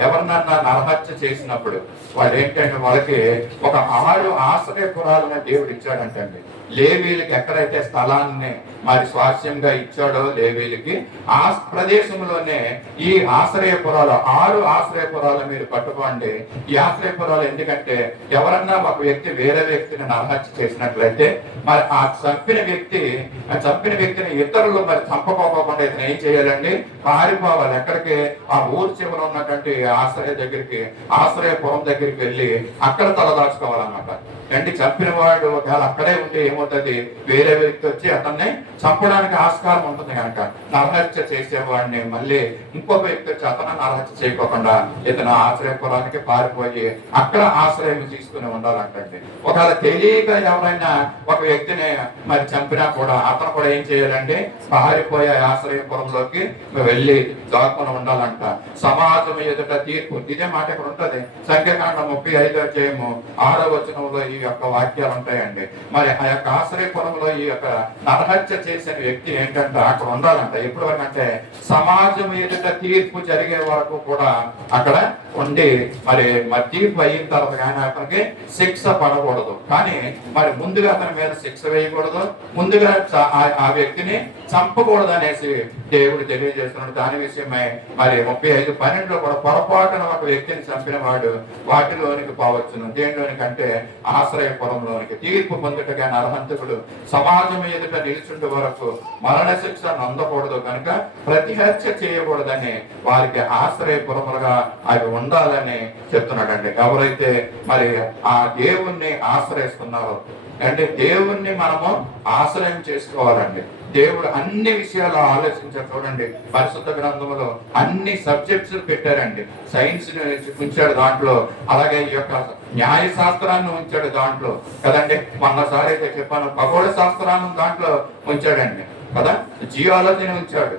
ఎవరినన్నా నరహత్య చేసినప్పుడు వాళ్ళు ఏంటంటే వాళ్ళకి ఒక 6 ఆశ్రయపురాలను దేవుడు ఇచ్చాడంటండి. లేవీలకి ఎక్కడైతే స్థలాన్ని మరి స్వాస్యంగా ఇచ్చాడో లేవీలకి ఆ ప్రదేశంలోనే ఈ ఆశ్రయపురాలు 6 ఆశ్రయపురాలు మీరు పట్టుకోండి. ఈ ఆశ్రయపురాలు ఎందుకంటే ఎవరన్నా ఒక వ్యక్తి వేరే వ్యక్తిని నరహత్య చేసినట్లయితే మరి ఆ చంపిన వ్యక్తిని ఇతరులు మరి చంపకోకుండా ఇతను ఏం చేయాలండి, పారిపోవాలి. ఎక్కడికి? ఆ ఊరు చివర ఉన్నటువంటి ఆశ్రయపురం దగ్గరికి వెళ్ళి అక్కడ తలదాచుకోవాలన్నమాట. అంటే చంపిన వాడు ఒకవేళ అక్కడే ఉంటే ఏమవుతుంది, వేరే వ్యక్తి వచ్చి అతన్ని చంపడానికి ఆస్కారం ఉంటుంది కనుక నరహత్య చేసేవాడిని మళ్ళీ ఇంకొక వ్యక్తి వచ్చి అతను నరహత్య చేయకోకుండా ఇతను ఆశ్రయపురానికి పారిపోయి అక్కడ ఆశ్రయం తీసుకుని ఉండాలంటే. ఒకవేళ తెలియక ఎవరైనా ఒక వ్యక్తిని మరి చంపినా కూడా అతను కూడా ఏం చేయాలంటే పారిపోయే ఆశ్రయపురంలోకి వెళ్ళి దాక్కుని ఉండాలంట. సమాజం ఎదుట తీర్పు, ఇదే మాట ఇక్కడ ఉంటది. సంఖ్యాకాండం 35 అధ్యాయము 6వ వచనంలో ఈ యొక్క వాక్యాలు ఉంటాయండి. మరి ఆ యొక్క ఆశ్రయపురంలో ఈ యొక్క నరహత్య చేసిన వ్యక్తి ఏంటంటే అక్కడ ఉండాలంట. ఎప్పుడు వరకు అంటే సమాజం ఎదుట తీర్పు జరిగే వరకు కూడా అక్కడ ఉండి మరి తీర్పు అయిన తర్వాత కానీ అతనికి శిక్ష పడకూడదు. కానీ మరి ముందుగా అతని మీద శిక్ష వేయకూడదు, ముందుగా ఆ వ్యక్తిని చంపకూడదు అనేసి దేవుడు తెలియజేస్తున్నాడు. దాని విషయమై మరి 35:12 కూడా పొరపాటున ఒక వ్యక్తిని చంపిన వాడు వాటిలోనికి పోవచ్చును. దేనిలోనికి అంటే ఆశ్రయపురంలోనికి. తీర్పు పొందుటగా నరహంతకుడు సమాజం ఎదుట నిలుచుండే వరకు మరణ శిక్ష అందకూడదు కనుక ప్రతి హత్య చేయకూడదని వారికి ఆశ్రయపురములుగా అవి ఉండాలని చెప్తున్నాడండి. ఎవరైతే మరి ఆ దేవుణ్ణి ఆశ్రయిస్తున్నారో అంటే దేవుణ్ణి మనము ఆశ్రయం చేసుకోవాలండి. దేవుడు అన్ని విషయాలు ఆలోచించారు. చూడండి, పరిశుద్ధ గ్రంథంలో అన్ని సబ్జెక్ట్స్ పెట్టారండి. సైన్స్ ఉంచాడు దాంట్లో, అలాగే ఈ యొక్క న్యాయ శాస్త్రాన్ని ఉంచాడు దాంట్లో కదండి. మొన్నసారి అయితే చెప్పాను, ఖగోళ శాస్త్రాన్ని దాంట్లో ఉంచాడండి కదా. జియాలజీని ఉంచాడు,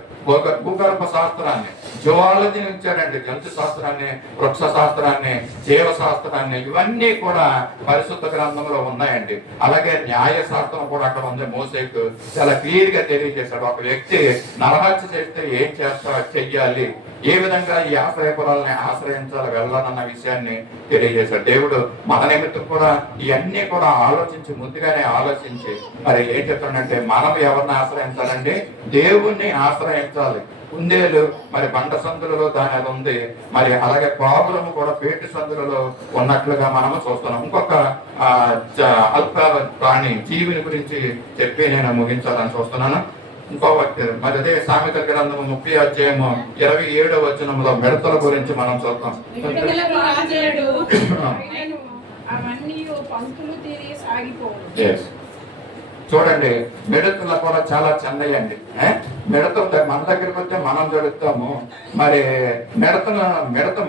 భూగర్భ శాస్త్రాన్ని, జువాలజీని ఉంచాడండి, జంతు శాస్త్రాన్ని, వృక్ష శాస్త్రాన్ని, జీవ శాస్త్రాన్ని. ఇవన్నీ కూడా పరిశుద్ధ గ్రంథంలో ఉన్నాయండి. అలాగే న్యాయ శాస్త్రం కూడా అక్కడ ఉంది. మోసేకు చాలా క్లియర్ గా తెలియజేశాడు. ఒక వ్యక్తి నరహత్య చేస్తే ఏం చెయ్యాలి, ఏ విధంగా ఈ ఆశ్రయపురాలని ఆశ్రయించాలి, వెళ్ళాలన్న విషయాన్ని తెలియజేశాడు. దేవుడు మన నిమిత్తం కూడా ఇవన్నీ కూడా ఆలోచించి ముందుగానే ఆలోచించి మరి ఏం చెప్తాడంటే మనం ఎవరిని ఆశ్రయించాలండి, దేవుణ్ణి ఆశ్రయించాలి. కుందేలు మరి బండ సందులలో దాని అది ఉంది, మరి అలాగే పావులము కూడా పేటు సందులలో ఉన్నట్లుగా మనము చూస్తున్నాం. ఇంకొక అల్ప ప్రాణి జీవిని గురించి చెప్పి నేను ముగించాలని చూస్తున్నాను. ఇంకో వ్యక్తి మరి అదే సామెతల గ్రంథము 30:27 మిడతల గురించి మనం చూద్దాం. చూడండి, మిడతలు కూడా చాలా చెన్నయ్యండి. మిడత మన దగ్గరికి వస్తే మనం జడుస్తాము, మరి మిడత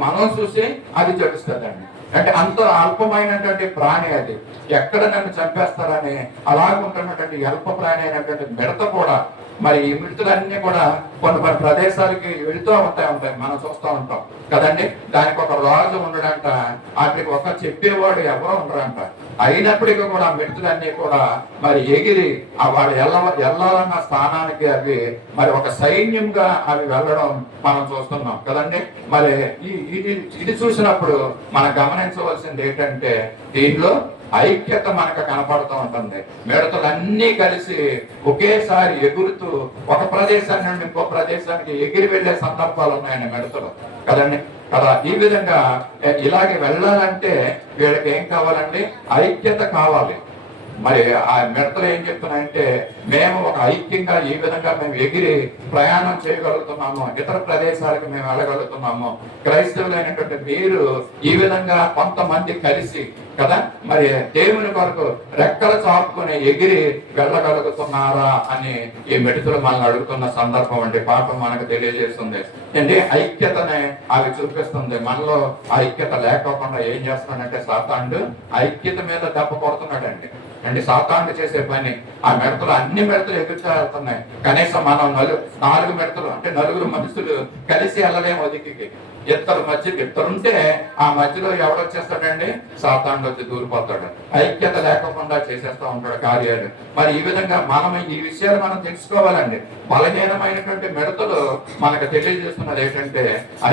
మనం చూసి అది జడుస్తుందండి. అంటే అంత అల్పమైనటువంటి ప్రాణి అది, ఎక్కడ నన్ను చంపేస్తారని అలాగుంటున్నటువంటి అల్ప ప్రాణి అయినటువంటి మిడత కూడా మరి ఈ మిడతలన్నీ కూడా కొన్ని ప్రదేశాలకి వెళుతూ ఉంటాయి మనం చూస్తూ ఉంటాం కదండి. దానికి ఒక రాజు ఉండడంట, అక్కడికి ఒక చెప్పేవాడు ఎవరో ఉండరంట. అయినప్పటికీ కూడా మిడతలన్నీ కూడా మరి ఎగిరి వాళ్ళు వెళ్ళాలన్న స్థానానికి అవి మరి ఒక సైన్యంగా అవి వెళ్ళడం మనం చూస్తున్నాం కదండి. మరి ఇది చూసినప్పుడు మనం గమనించవలసింది ఏంటంటే దీనిలో ఐక్యత మనకు కనపడుతూ ఉంటుంది. మిడతలన్నీ కలిసి ఒకేసారి ఎగురుతూ ఒక ప్రదేశాన్ని నుండి ఇంకో ప్రదేశానికి ఎగిరి వెళ్లే సందర్భాలు ఉన్నాయండి మిడతలు కదండి కదా. ఈ విధంగా ఇలాగే వెళ్ళాలంటే వీళ్ళకి ఏం కావాలండి, ఐక్యత కావాలి. మరి ఆ మిడతలు ఏం చెప్తున్నాయంటే మేము ఒక ఐక్యంగా ఈ విధంగా మేము ఎగిరి ప్రయాణం చేయగలుగుతున్నాము, ఇతర ప్రదేశాలకు మేము వెళ్ళగలుగుతున్నాము. క్రైస్తవులైనటువంటి మీరు ఈ విధంగా కొంతమంది కలిసి కదా మరి దేవుని కొరకు రెక్కలు చాపుకొని ఎగిరి వెళ్ళగలుగుతున్నారా అని ఈ మిడతలు మనల్ని అడుగుతున్న సందర్భం అండి. పాఠం మనకు తెలియజేస్తుంది అండి. ఐక్యతనే అవి చూపిస్తుంది. మనలో ఐక్యత లేకోకుండా ఏం చేస్తున్నాడంటే సాతానుడు ఐక్యత మీద దెబ్బ కొడుతున్నాడండి. సాతానుడు చేసే పని ఆ మిడతలు అన్ని మిడతలు ఎగురుతూ వెళ్తున్నాయి. కనీసం మనం 4 మిడతలు అంటే 4 మనుషులు కలిసి వెళ్ళలేము దిక్కి. ఇద్దరుంటే ఆ మధ్యలో ఎవడొచ్చేస్తాడండి, సాతానుడు వచ్చి దూరిపోతాడు. ఐక్యత లేకుండా చేసేస్తా ఉంటాడు కార్యాలు. మరి ఈ విధంగా మనం ఈ విషయాలు మనం తెలుసుకోవాలండి. బలహీనమైనటువంటి మిడతలు మనకు తెలియజేస్తున్నది ఏంటంటే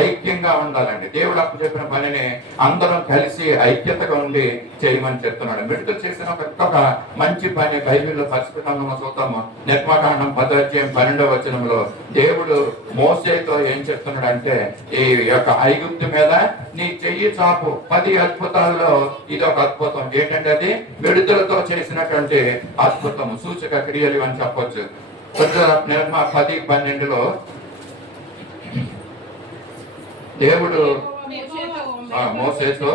ఐక్యంగా ఉండాలండి. దేవుడు అప్పు చెప్పిన పనిని అందరం కలిసి ఐక్యతగా ఉండి చేయమని చెప్తున్నాడు. మిడతలు చేసిన ఇంకొక మంచి పని బైబిల్లో పరిశుభ్రంగా చూద్దాము. నిర్మాకాండం 10:12 దేవుడు మోసేతో ఏం చెప్తున్నాడు అంటే ఈ యొక్క ఐగుప్తు మీద నీ చెయ్యి చాపు. 10 అద్భుతాల్లో ఇది ఒక అద్భుతం. ఏంటంటే అది మిడతలతో చేసినటువంటి అద్భుతము, సూచక క్రియలు అని చెప్పొచ్చు. 10:12 దేవుడు మోసేతో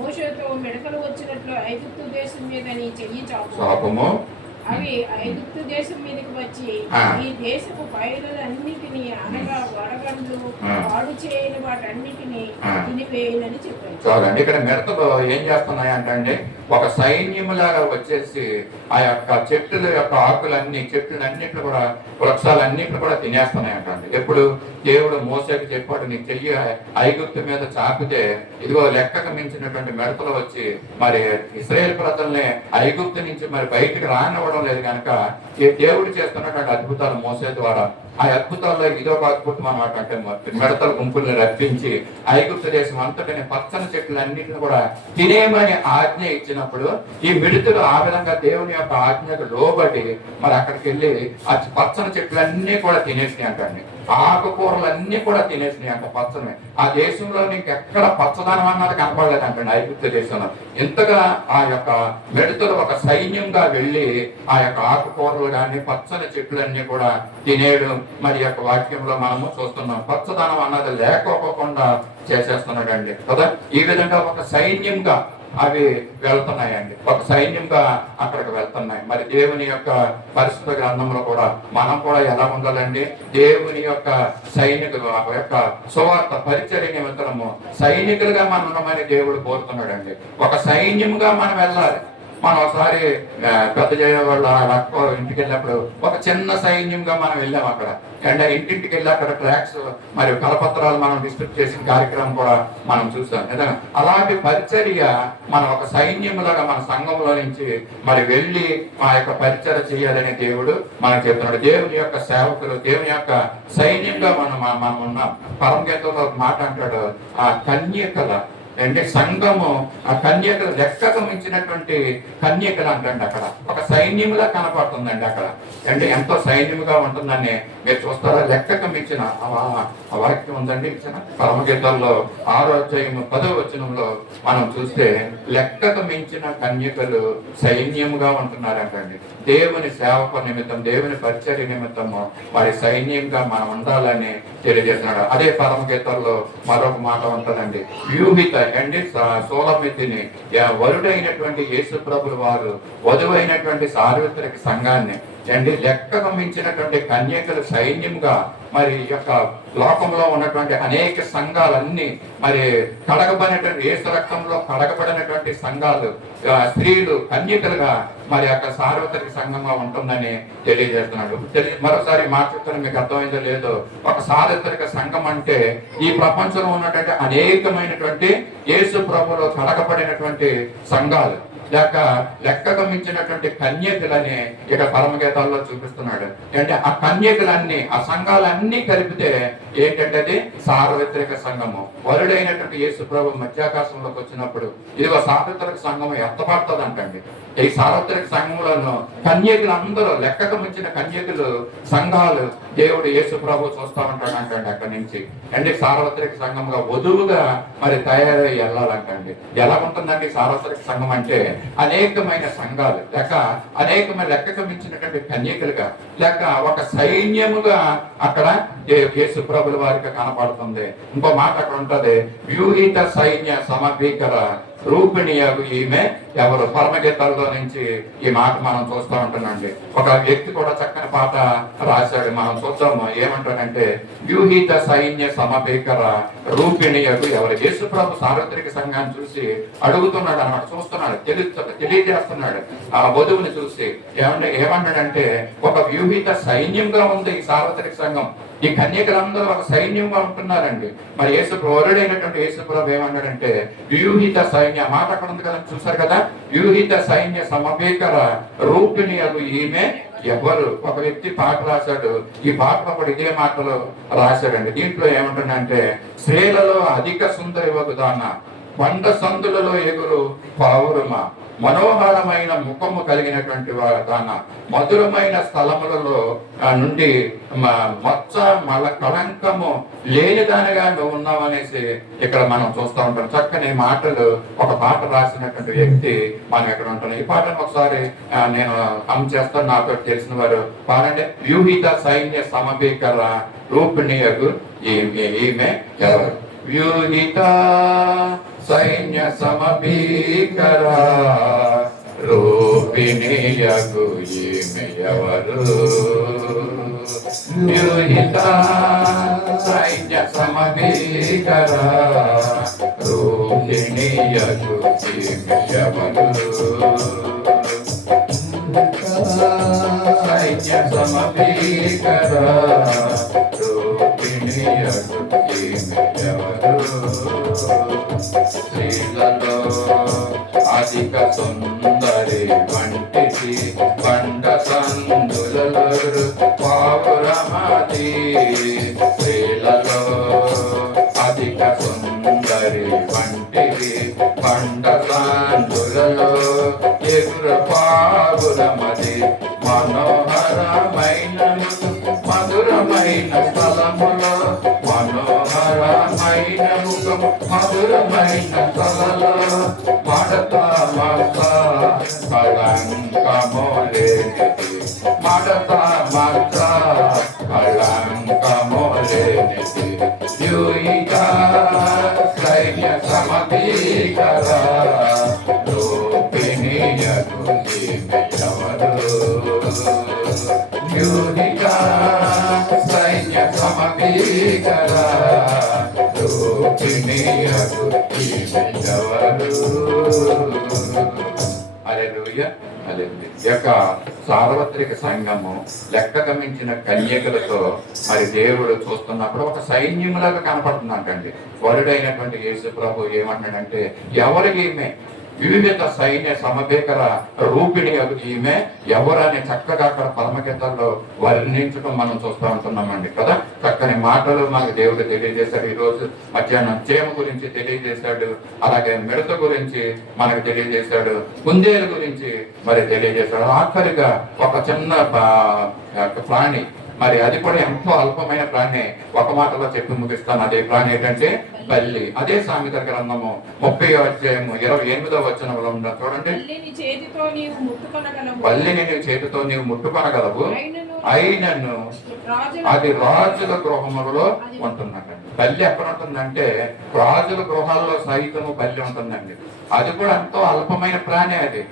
మోషేతో మిడతలు వచ్చినట్లు ఐగుప్తు దేశం మీద నీ చెయ్యి చాపు. అవి ఐగుప్తు దేశం మీదకి వచ్చి ఈ దేశపు పైరులన్నిటినీ అనగా వడగండ్లు పాడు చేయని వాటన్నిటినీ తినివేయాలని చెప్పారు. చూడండి, ఇక్కడ మిడతలు ఏం చేస్తున్నాయి అంటే ఒక సైన్యములాగా వచ్చేసి ఆ యొక్క చెట్ల యొక్క ఆకులన్నీ, చెట్లన్నింటిని కూడా, వృక్షాలన్నింటిని కూడా తినేస్తున్నాయి అంటండి. ఎప్పుడు దేవుడు మోసేకి చెప్పాడు, నీ చెయ్యి ఐగుప్తు మీద చాపితే ఇదిగో లెక్కకు మించినటువంటి మిడతలు వచ్చి మరి ఇశ్రాయేలు ప్రజల్ని ఐగుప్తు నుంచి మరి బయటికి రానివ్వడం లేదు కనుక దేవుడు చేస్తున్నటువంటి అద్భుతాలు మోసే ద్వారా, ఆ అద్భుతాల్లో ఇదొక అద్భుతం అన్నమాట. అంటే మిడతల గుంపుల్ని రప్పించి ఐగుప్తు దేశం అంతటిని పచ్చని చెట్లన్నింటిని కూడా తినేమని ఆజ్ఞ ఇచ్చినప్పుడు ఈ మిడతలు ఆ విధంగా దేవుని యొక్క ఆజ్ఞకు లోబడి మరి అక్కడికి వెళ్ళి ఆ పచ్చని చెట్లన్నీ కూడా తినేసినాయి అంటండి. ఆకుకూరలన్నీ కూడా తినేసినాయి అంట పచ్చని. ఆ దేశంలో ఇంకెక్కడ పచ్చదనం అన్నది కనపడలేదంటండి ఐగుప్తు దేశంలో. ఇంతగా ఆ యొక్క మిడతలు ఒక సైన్యంగా వెళ్ళి ఆ యొక్క ఆకుకూరలు కానీ పచ్చని చెట్లన్నీ కూడా తినేయడం మరి యొక్క వాక్యంలో మనము చూస్తున్నాం. పచ్చదనం అన్నది లేకపోకుండా చేసేస్తున్నాడండి కదా. ఈ విధంగా ఒక సైన్యంగా అవి వెళ్తున్నాయండి, ఒక సైన్యంగా అక్కడికి వెళ్తున్నాయి. మరి దేవుని యొక్క పరిశుద్ధ గ్రంథంలో కూడా మనం కూడా ఎలా ఉండాలండి? దేవుని యొక్క సైనికులు యొక్క సువార్త పరిచర్య నిమిత్తము సైనికులుగా మనం ఉన్నామని దేవుడు కోరుతున్నాడండి. ఒక సైన్యంగా మనం వెళ్ళాలి. మనం ఒకసారి పెద్ద వాళ్ళ అక్క ఇంటికి వెళ్ళినప్పుడు ఒక చిన్న సైన్యంగా మనం వెళ్ళాం. అక్కడ అండ్ ఇంటింటికి వెళ్ళి అక్కడ ట్రాక్స్ మరియు కరపత్రాలు మనం డిస్ట్రిబ్యూట్ చేసిన కార్యక్రమం కూడా మనం చూసాం. అలాంటి పరిచర్య మనం ఒక సైన్యంలాగా మన సంఘంలో నుంచి మరి వెళ్ళి మా యొక్క పరిచర్య చేయాలని దేవుడు మనకు చెప్తున్నాడు. దేవుని యొక్క సేవకులు, దేవుని యొక్క సైన్యంగా మనం ఉన్నాం. పరమగీతంలో ఒక మాట అంటాడు, ఆ కన్యకల అంటే సంఘము ఆ కన్యకలు లెక్కకు మించినటువంటి కన్యకలు అంటండి. అక్కడ ఒక సైన్యములా కనపడుతుందండి. అక్కడ అంటే ఎంతో సైన్యముగా ఉంటుందని మీరు చూస్తారా? లెక్కకు మించిన వాక్యం ఉందండి ఇచ్చిన పరమగీతాల్లో 6వ అధ్యాయము 10వ వచనంలో మనం చూస్తే లెక్కకు మించిన కన్యకలు సైన్యముగా ఉంటున్నారంటండి. దేవుని సేవక నిమిత్తం, దేవుని పరిచర్య నిమిత్తము వారి సైన్యంగా మనం ఉండాలని తెలియజేస్తున్నాడు. అదే పరమగీతాల్లో మరొక మాట ఉంటుందండి, వ్యూహిత అంటే సోలమితిని వరుడైనటువంటి యేసు ప్రభుల వారు వధువైనటువంటి సార్వత్రిక సంఘాన్ని అండి లెక్కకు మించినటువంటి కన్యకలు సైన్యంగా మరి యొక్క లోకంలో ఉన్నటువంటి అనేక సంఘాలన్నీ మరి కడగబడినటువంటి యేసు రక్తంలో కడగబడినటువంటి సంఘాలు, స్త్రీలు కన్యకలుగా మరి యొక్క సార్వత్రిక సంఘంగా ఉంటుందని తెలియజేస్తున్నాడు. మరోసారి మాట్లాడుతున్న మీకు అర్థమైందో లేదో, ఒక సార్వత్రిక సంఘం అంటే ఈ ప్రపంచంలో ఉన్నటువంటి అనేకమైనటువంటి యేసు ప్రభులో కడగబడినటువంటి సంఘాలు, లెక్కకు మించినటువంటి కన్యకులని ఇక పరమగీతాల్లో చూపిస్తున్నాడు. అంటే ఆ కన్యకులన్నీ, ఆ సంఘాలన్నీ కలిపితే ఏంటంటే అది సార్వత్రిక సంఘము. వరుడైనటువంటి యేసు ప్రభు మధ్యాకాశంలోకి వచ్చినప్పుడు ఇదిగో సార్వత్రిక సంఘము ఎత్తపడుతుంది అంటండి. ఈ సార్వత్రిక సంఘంలోనూ కన్యకులు అందరూ, లెక్కకు మించిన కన్యకులు సంఘాలు దేవుడు యేసు ప్రభు చూస్తా ఉంటాడు అంటండి. అక్కడి నుంచి అంటే సార్వత్రిక సంఘంగా వధువుగా మరి తయారై వెళ్ళాలంటండి. ఎలా ఉంటుందండి సార్వత్రిక సంఘం అంటే? అనేకమైన సంఘాలు లేక అనేకమైన లెక్కకు మించినటువంటి కన్యకులుగా లేక ఒక సైన్యముగా అక్కడ యేసు ప్రభుల వారికి కనపడుతుంది. ఇంకో మాట అక్కడ ఉంటది, వ్యూహిత సైన్య సమభీకర రూపిణియగు ఈమె ఎవరు? పరమగీతాల్లో నుంచి ఈ మాట మనం చూస్తూ ఉంటున్నాండి. ఒక వ్యక్తి కూడా చక్కని పాట రాశాడు, మనం చూద్దాము. ఏమంటాడంటే, వ్యూహిత సైన్య సమభీకర రూపిణియగు ఎవరు? యేసు ప్రభు సార్వత్రిక సంఘాన్ని చూసి అడుగుతున్నాడు అన్నమాట, చూస్తున్నాడు, తెలియజేస్తున్నాడు ఆ వధువుని చూసి. ఏమన్నాడంటే, ఒక వ్యూహిత సైన్యంగా ఉంది ఈ సార్వత్రిక సంఘం. ఈ కన్యకలందరూ ఒక సైన్యంగా ఉంటున్నారండి. మరి వరుడైనటువంటి యేసు ప్రభు ఏమన్నాడంటే, వ్యూహిత సైన్య మాట అక్కడ ఉంది కదా, చూసారు కదా, వ్యూహిత సైన్య సమభీకర రూపిణి అగు ఈమె ఎవరు? ఒక వ్యక్తి పాట రాశాడు, ఈ పాటలో కూడా ఇదే మాటలు రాశాడండి. దీంట్లో ఏమంటుందంటే, స్త్రీలలో అధిక సుందరి వగుదాన, కొండ సందులలో ఎగురు పావురమ, మనోహరమైన ముఖము కలిగినటువంటి దాన, మధురమైన స్థలములలో నుండి మచ్చ మల కళంకము లేనిదానిగా నువ్వు ఉన్నావు అనేసి ఇక్కడ మనం చూస్తూ ఉంటాం. చక్కని మాటలు ఒక పాట రాసినటువంటి వ్యక్తి మనం ఇక్కడ ఉంటాం. ఈ పాటను ఒకసారి నేను చేస్తాను, నాతో తెలిసిన వారు పాడండి. వ్యూహిత సైన్య సమభీకర రూపిణియగు ఈమె ఎవరు? వ్యూహిత సైన్య సమభీకర రూపిణి రూపిణియగు ఈమెయవరు వ్యూహిత సైన్య సమభీకర రూపిణియగు ఈమెయవరు సైన్య సమభీకర రూపిణియగు ఈమెయవరు స్త్రీలలో అధిక సుందరి వంటిది బండ సందులలో పావురమది స్త్రీలలో అధిక సుందరి వంటిది బండ సందులలో ఎగుర పావురమది మనోహరమైన మధురమైన స్థలములో మనోహరమైన ముఖం మధురమైన స్థలలో మడత మడత కళంకమోలేనిది మడత మడత కళంకమోలేనిది యూయిక సైన్య సమభీకర రూపిణియగు ఈమెయవరు యూయిక సైన్య సమభీకర రూపిణియగు ఈమెయవరు. హల్లెలూయా హల్లెలూయా. ఈ యొక్క సార్వత్రిక సంఘము లెక్కకు మించిన కన్యకలతో మరి దేవుడు చూస్తున్నప్పుడు ఒక సైన్యములాగా కనపడుతుందంటండి. వరుడైనటువంటి యేసు ప్రభు ఏమంటాడంటే ఎవరికి ఈమె వివిధ సైన్య సమభీకర రూపిణి ఈమె ఎవరని చక్కగా అక్కడ పరమగీతాల్లో వర్ణించడం మనం చూస్తూ ఉంటున్నామండి కదా. చక్కని మాటలు మనకు దేవుడు తెలియజేశాడు. ఈ రోజు మధ్యాహ్నం చేమ గురించి తెలియజేశాడు, అలాగే మిడత గురించి మనకు తెలియజేశాడు, కుందేలు గురించి మరి తెలియజేశాడు. ఆఖరిగా ఒక చిన్న ప్రాణి, మరి అది కూడా ఎంతో అల్పమైన ప్రాణి, ఒక మాటలో చెప్పి ముగిస్తాను. అదే ప్రాణి ఏంటంటే బల్లి. అదే సామెత గ్రంథము 30వ అధ్యాయము 28వ వచనంలో ఉన్న చూడండి. బల్లిని చేతితో నీవు ముట్టుకొనగలవు, అయినను అది రాజుల గృహములలో ఉంటుందండి. బల్లి ఎక్కడ ఉంటుందంటే రాజుల గృహాల్లో సైతము బల్లి ఉంటుందండి. అది కూడా ఎంతో అల్పమైన ప్రాణి. అది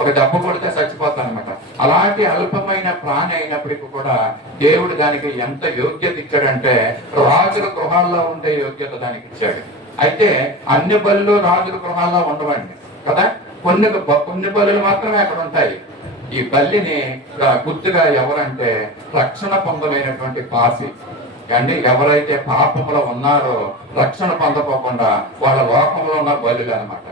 ఒక దెబ్బ కొడితే చచ్చిపోతాను అనమాట. అలాంటి అల్పమైన ప్రాణి అయినప్పటికీ కూడా దేవుడు దానికి ఎంత యోగ్యత ఇచ్చాడంటే రాజుల గృహాల్లో ఉండే యోగ్యత దానికి ఇచ్చాడు. అయితే అన్ని బలులు రాజుల గృహాల్లో ఉండవండి కదా. కొన్ని బలులు మాత్రమే అక్కడ ఉంటాయి. ఈ బల్లిని గుర్తుగా ఎవరంటే రక్షణ పొందమైనటువంటి పాసి అండి. ఎవరైతే పాపంలో ఉన్నారో రక్షణ పొందపోకుండా వాళ్ళ లోకంలో ఉన్న బలులు అనమాట.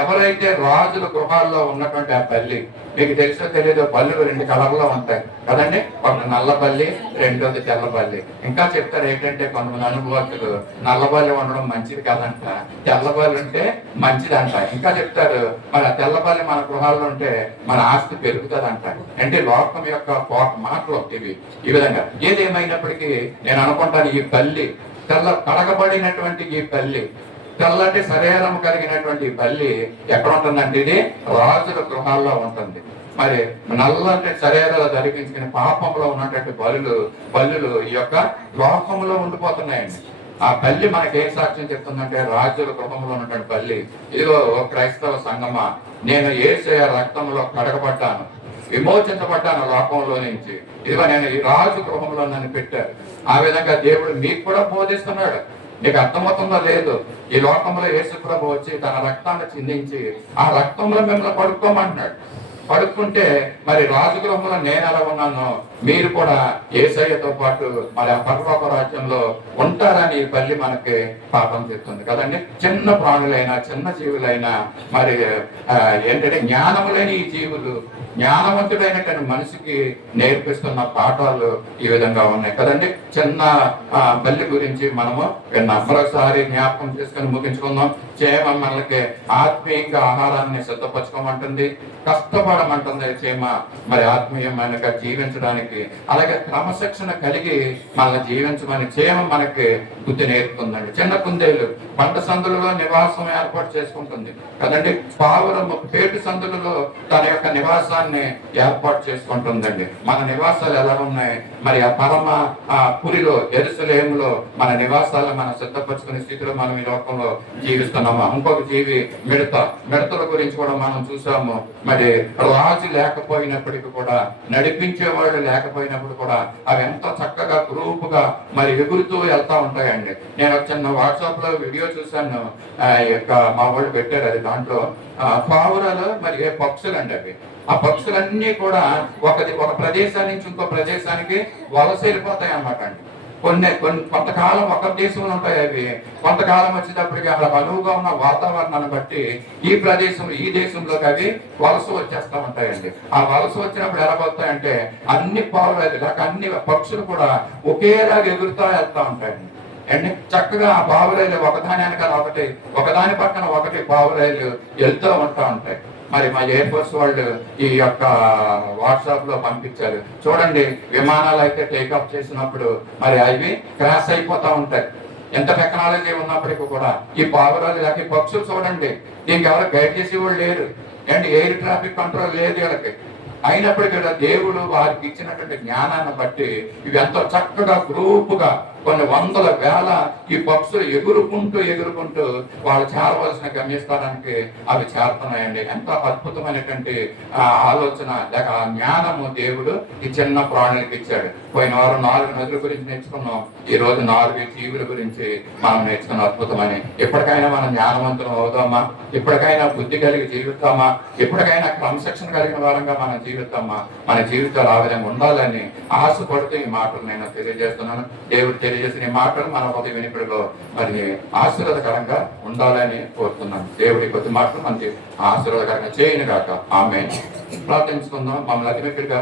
ఎవరైతే రాజుల గృహాల్లో ఉన్నటువంటి ఆ బల్లి, మీకు తెలుసో తెలియదో బల్లులు 2 కలర్లో ఉంటాయి కదండి. ఒకటి నల్ల బల్లి, రెండోది తెల్ల బల్లి. ఇంకా చెప్తారు ఏంటంటే కొంతమంది అనుభవస్తులు నల్ల బల్లి ఉండడం మంచిది కాదంట, తెల్ల బల్లి ఉంటే మంచిదంట. ఇంకా చెప్తారు మరి ఆ తెల్ల బల్లి మన గృహాల్లో ఉంటే మన ఆస్తి పెరుగుతుందంట. అంటే లోకం యొక్క మాటలు ఇవి. ఈ విధంగా ఏదేమైనప్పటికీ నేను అనుకుంటాను ఈ బల్లి కడగబడినటువంటి ఈ బల్లి, తెల్లటి శరీరం కలిగినటువంటి బల్లి ఎక్కడ ఉంటుందంటే ఇది రాజుల గృహాల్లో ఉంటుంది. మరి నల్లటి శరీరాలు ధరించుకుని పాపంలో ఉన్నటువంటి బల్లులు ఈ యొక్క లోకంలో ఉండిపోతున్నాయండి. ఆ బల్లి మనకేం సాక్ష్యం చెప్తుందంటే రాజుల గృహంలో ఉన్నటువంటి బల్లి, ఇదిగో క్రైస్తవ సంఘమా, నేను యేసయ్య రక్తంలో కడగబడ్డాను, విమోచించబడ్డాను లోకంలో నుంచి. ఇదిగో నేను ఈ రాజు గృహంలో నన్ను పెట్టారు. ఆ విధంగా దేవుడు మీకు కూడా బోధిస్తున్నాడు. నీకు అర్థమవుతుందో లేదు, ఈ లోకంలో యేసు ప్రభు వచ్చి తన రక్తాన్ని చిందించి ఆ రక్తంలో మిమ్మల్ని పడుకోమంటున్నాడు. పడుకుంటే మరి రాజగృహంలో నేను ఎలా ఉన్నానో మీరు కూడా యేసయ్యతో పాటు మరి ఆ పరలోక రాజ్యంలో ఉంటారని ఈ బల్లి మనకి పాఠం చెప్తుంది కదండి. చిన్న ప్రాణులైనా చిన్న జీవులైనా మరి ఏంటంటే జ్ఞానములేని ఈ జీవులు జ్ఞానవంతుడైనటువంటి మనిషికి నేర్పిస్తున్న పాఠాలు ఈ విధంగా ఉన్నాయి కదండి. చిన్న బల్లి గురించి మనము మరొకసారి జ్ఞాపకం చేసుకుని ముగించుకుందాం. చేమ మనకి ఆత్మీయంగా ఆహారాన్ని సిద్ధపరచుకోమంటుంది, కష్టపడమంటుంది చేమ మరి ఆత్మీయమైనగా జీవించడానికి. అలాగే క్రమశిక్షణ కలిగి మనల్ని జీవించమని చేమ మనకి బుద్ధి నేర్పుతుందండి. చిన్న కుందేలు పంట సందులలో నివాసం ఏర్పాటు చేసుకుంటుంది కదండి. పావురము పేటు సందులలో తన యొక్క నివాసాన్ని ఏర్పాటు చేసుకుంటుందండి. మన నివాసాలు ఎలా ఉన్నాయి మరి ఆ పరమ పురిలో ఎరుసలేములో మన నివాసాలను మనం సిద్ధపరచుకునే స్థితిలో మనం ఈ లోకంలో జీవిస్తున్నాం. చూస్తున్నాము. ఇంకొక జీవి మిడతల గురించి కూడా మనం చూసాము. మరి రాజు లేకపోయినప్పటికీ కూడా, నడిపించేవాళ్ళు లేకపోయినప్పుడు కూడా అవి ఎంతో చక్కగా గ్రూపుగా మరి ఎగురుతూ వెళ్తా ఉంటాయండి. నేను చిన్న వాట్సాప్ లో వీడియో చూసాను, మా వాళ్ళు పెట్టారు. అది దాంట్లో పావురాలు మరి పక్షులు అండి. అవి ఆ పక్షులన్నీ కూడా ఒక ప్రదేశం నుంచి ఇంకో ప్రదేశానికి వలస వెళ్ళిపోతాయి అన్నమాట అండి. కొంతకాలం ఒక దేశంలో ఉంటాయి అవి. కొంతకాలం వచ్చేటప్పటికి అక్కడ అనువుగా ఉన్న వాతావరణాన్ని బట్టి ఈ దేశంలోకి అవి వలస వచ్చేస్తూ ఉంటాయండి. ఆ వలస వచ్చినప్పుడు ఎలా పోతాయంటే అన్ని పావురాలు లేక అన్ని పక్షులు కూడా ఒకేలాగా ఎగురుతా వెళ్తా ఉంటాయండి. అండ్ చక్కగా ఆ పావురాలు ఒకదాని వెనకాల ఒకదాని పక్కన ఒకటి పావురాలు వెళ్తూ ఉంటాయి. మరి మా ఎయిర్ ఫోర్స్ వాళ్ళు ఈ యొక్క వాట్సాప్ లో పంపించారు. చూడండి, విమానాలు అయితే టేకాఫ్ చేసినప్పుడు మరి అవి క్రాష్ అయిపోతా ఉంటాయి. ఎంత టెక్నాలజీ ఉన్నప్పటికీ కూడా ఈ పావురాలు లేక పక్షులు చూడండి, దీనికి ఎవరు గైడ్ చేసేవాళ్ళు లేరు. అండ్ ఎయిర్ ట్రాఫిక్ కంట్రోల్ లేదు వీళ్ళకి. అయినప్పటికీ దేవుడు వారికి ఇచ్చినటువంటి జ్ఞానాన్ని బట్టి ఇవి ఎంతో చక్కగా గ్రూపుగా కొన్ని వందల వేల ఈ పక్షులు ఎగురుకుంటూ వాళ్ళు చేరవలసిన గమ్యస్థానానికి అవి చేరుతున్నాయండి. ఎంతో అద్భుతమైనటువంటి ఆలోచన లేక జ్ఞానము దేవుడు ఈ చిన్న ప్రాణులకి ఇచ్చాడు. పోయిన వారం 4 నదుల గురించి నేర్చుకున్నాం. ఈ రోజు 4 జీవుల గురించి మనం నేర్చుకున్న అద్భుతమని. ఎప్పటికైనా మనం జ్ఞానవంతులం అవుదామా? ఎప్పటికైనా బుద్ధి కలిగి జీవితామా? ఎప్పటికైనా క్రమశిక్షణ కలిగిన వారంగా మనం జీవితామా? మన జీవితాలు ఆ విధంగా ఉండాలని ఆశపడుతూ ఈ మాటలు నేను తెలియజేస్తున్నాను. దేవుడు తెలియజేసిన ఈ మాటలు మన ఉదయం వినిపిడిలో మరి ఆశీర్వాదకరంగా ఉండాలని కోరుతున్నాను. దేవుడి కొద్ది మాటలు మనకి ఆశీర్వాదకరంగా చేయను గాక. ఆమేన్. ప్రార్థించుకుందాం. మమ్మల్ని అతిమిక్కుడిగా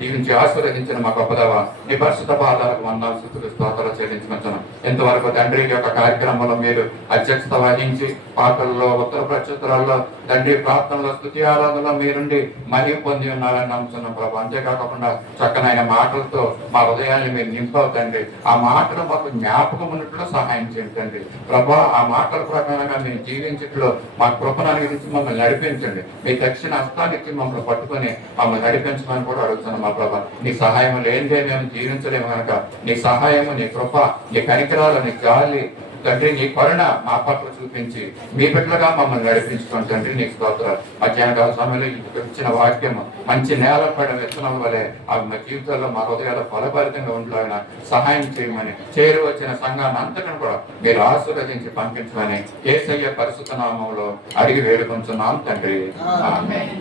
దీవించి ఆశీర్వదించిన మా గొప్పదవ నీ పరిశుద్ధ పాదాలకు వందనాలు, స్తుతులు, స్తోత్రాలు చెల్లించుకుంటున్నాను. ఇంతవరకు తండ్రి యొక్క కార్యక్రమంలో మీరు అధ్యక్షత వహించి పాటల్లో, ఉత్తర ప్రత్యుత్తరాల్లో, తండ్రి ప్రార్థనలో, స్తుతి ఆరాధనలో మీరుండి మహిమ పొంది ఉన్నారని నమ్ముతున్నాం ప్రభు. అంతేకాకుండా చక్కనైన మాటలతో మా హృదయాన్ని మీరు నింపవుతండి. ఆ మాటలు మాకు జ్ఞాపకం ఉన్నట్లు సహాయం చేయండి ప్రభా. ఆ మాటల ప్రకారంగా మేము జీవించట్లో మా కృపను అనుగ్రహించి మమ్మల్ని నడిపించండి. మీ దక్షిణ హస్తానికి మమ్మల్ని పట్టుకొని మమ్మల్ని నడిపించమని కూడా అడుగుతున్నాం మా ప్రభా. నీ సహాయం లేనిదే మేము జీవించలేము కనుక నీ సహాయము, నీ కృప, నీ కనికరాలు, నీ గాలి తండ్రి, నీ కరుణ మా పట్ల చూపించి మీ బిడ్డలుగా మమ్మల్ని నడిపించుకోండి తండ్రి. నీకు స్తోత్రాలు. మధ్యాహ్నకాల సమయంలో ఇచ్చిన వాక్యము మంచి నేల పడిన విత్తనం వలె అవి మా జీవితాల్లో మా హృదయాలు ఫలభరితంగా ఉండేలాగా సహాయం చేయమని, చేరు వచ్చిన సంఘాన్ని అంతటిని కూడా మీరు ఆశీర్వదించి పంపించమని యేసయ్య పరిశుద్ధ నామంలో అడిగి వేడుకొంచున్నాం తండ్రి.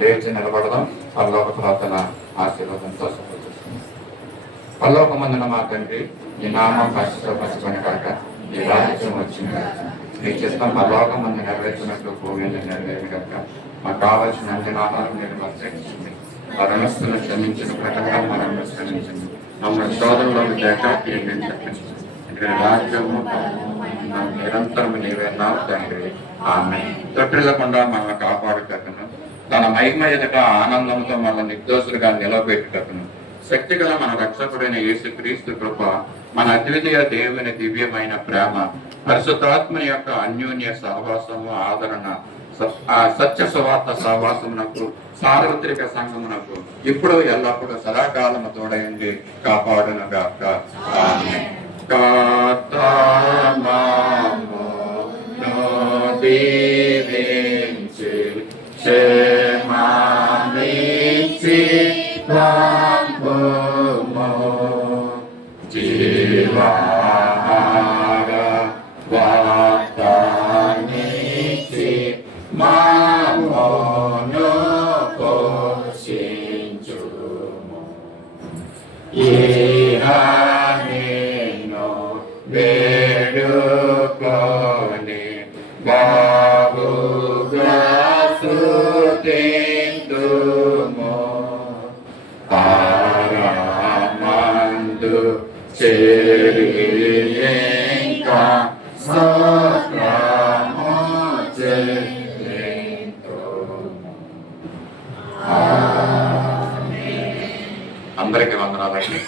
లేచి నిలబడదాం. పరలోక ప్రార్థన ఆశీర్వాదంతో సమర్పిస్తున్నాం. పరలోకమందున మా తండ్రి, ఈ నామం పరిశుద్ధపరచబడిన కాక, ఈ రాజ్యం వచ్చింది, నీ చిత్తం పరలోకం మంది నెరవేర్చినట్లు భూమి నెరవేరు కనుక మాకు కావాల్సిన అన్ని ఆహారం మీరు వర్తించండి. మా రుణస్తులను క్షమించిన ప్రకారం మనం క్షమించండి. మమ్మల్ని శోధనలో తప్పించండి. రాజ్యము నిరంతరం నీవేనావు తండ్రి. ఆమె తొట్టిల్లకుండా మనల్ని కాపాడుటకును, తన మహిమ ఎదుట ఆనందంతో మన నిర్దోషులుగా నిలబెట్టుటకును శక్తిగల మన రక్షకుడైన యేసుక్రీస్తు కృప, మన అద్వితీయ దేవుని దివ్యమైన ప్రేమ, పరిశుద్ధాత్మని యొక్క అన్యోన్య సహవాసము, ఆదరణ, సత్య సువార్త సహవాసమునకు, సార్వత్రిక సంఘమునకు ఇప్పుడు ఎల్లప్పుడూ సదాకాలము తోడైంది కాపాడును గాక. ఆమేన్. దీవించి క్షేమాన్నిచ్చి జీవాహార వాతాన్నిచ్చి మామోను పోషించుము. నిన్ను వేడుకొని బాబుగా స్తుతింతుము. పారమందు చేరి ఇంకా స్తోత్రము చెల్లింతుము. అందరికీ వందనాలండి.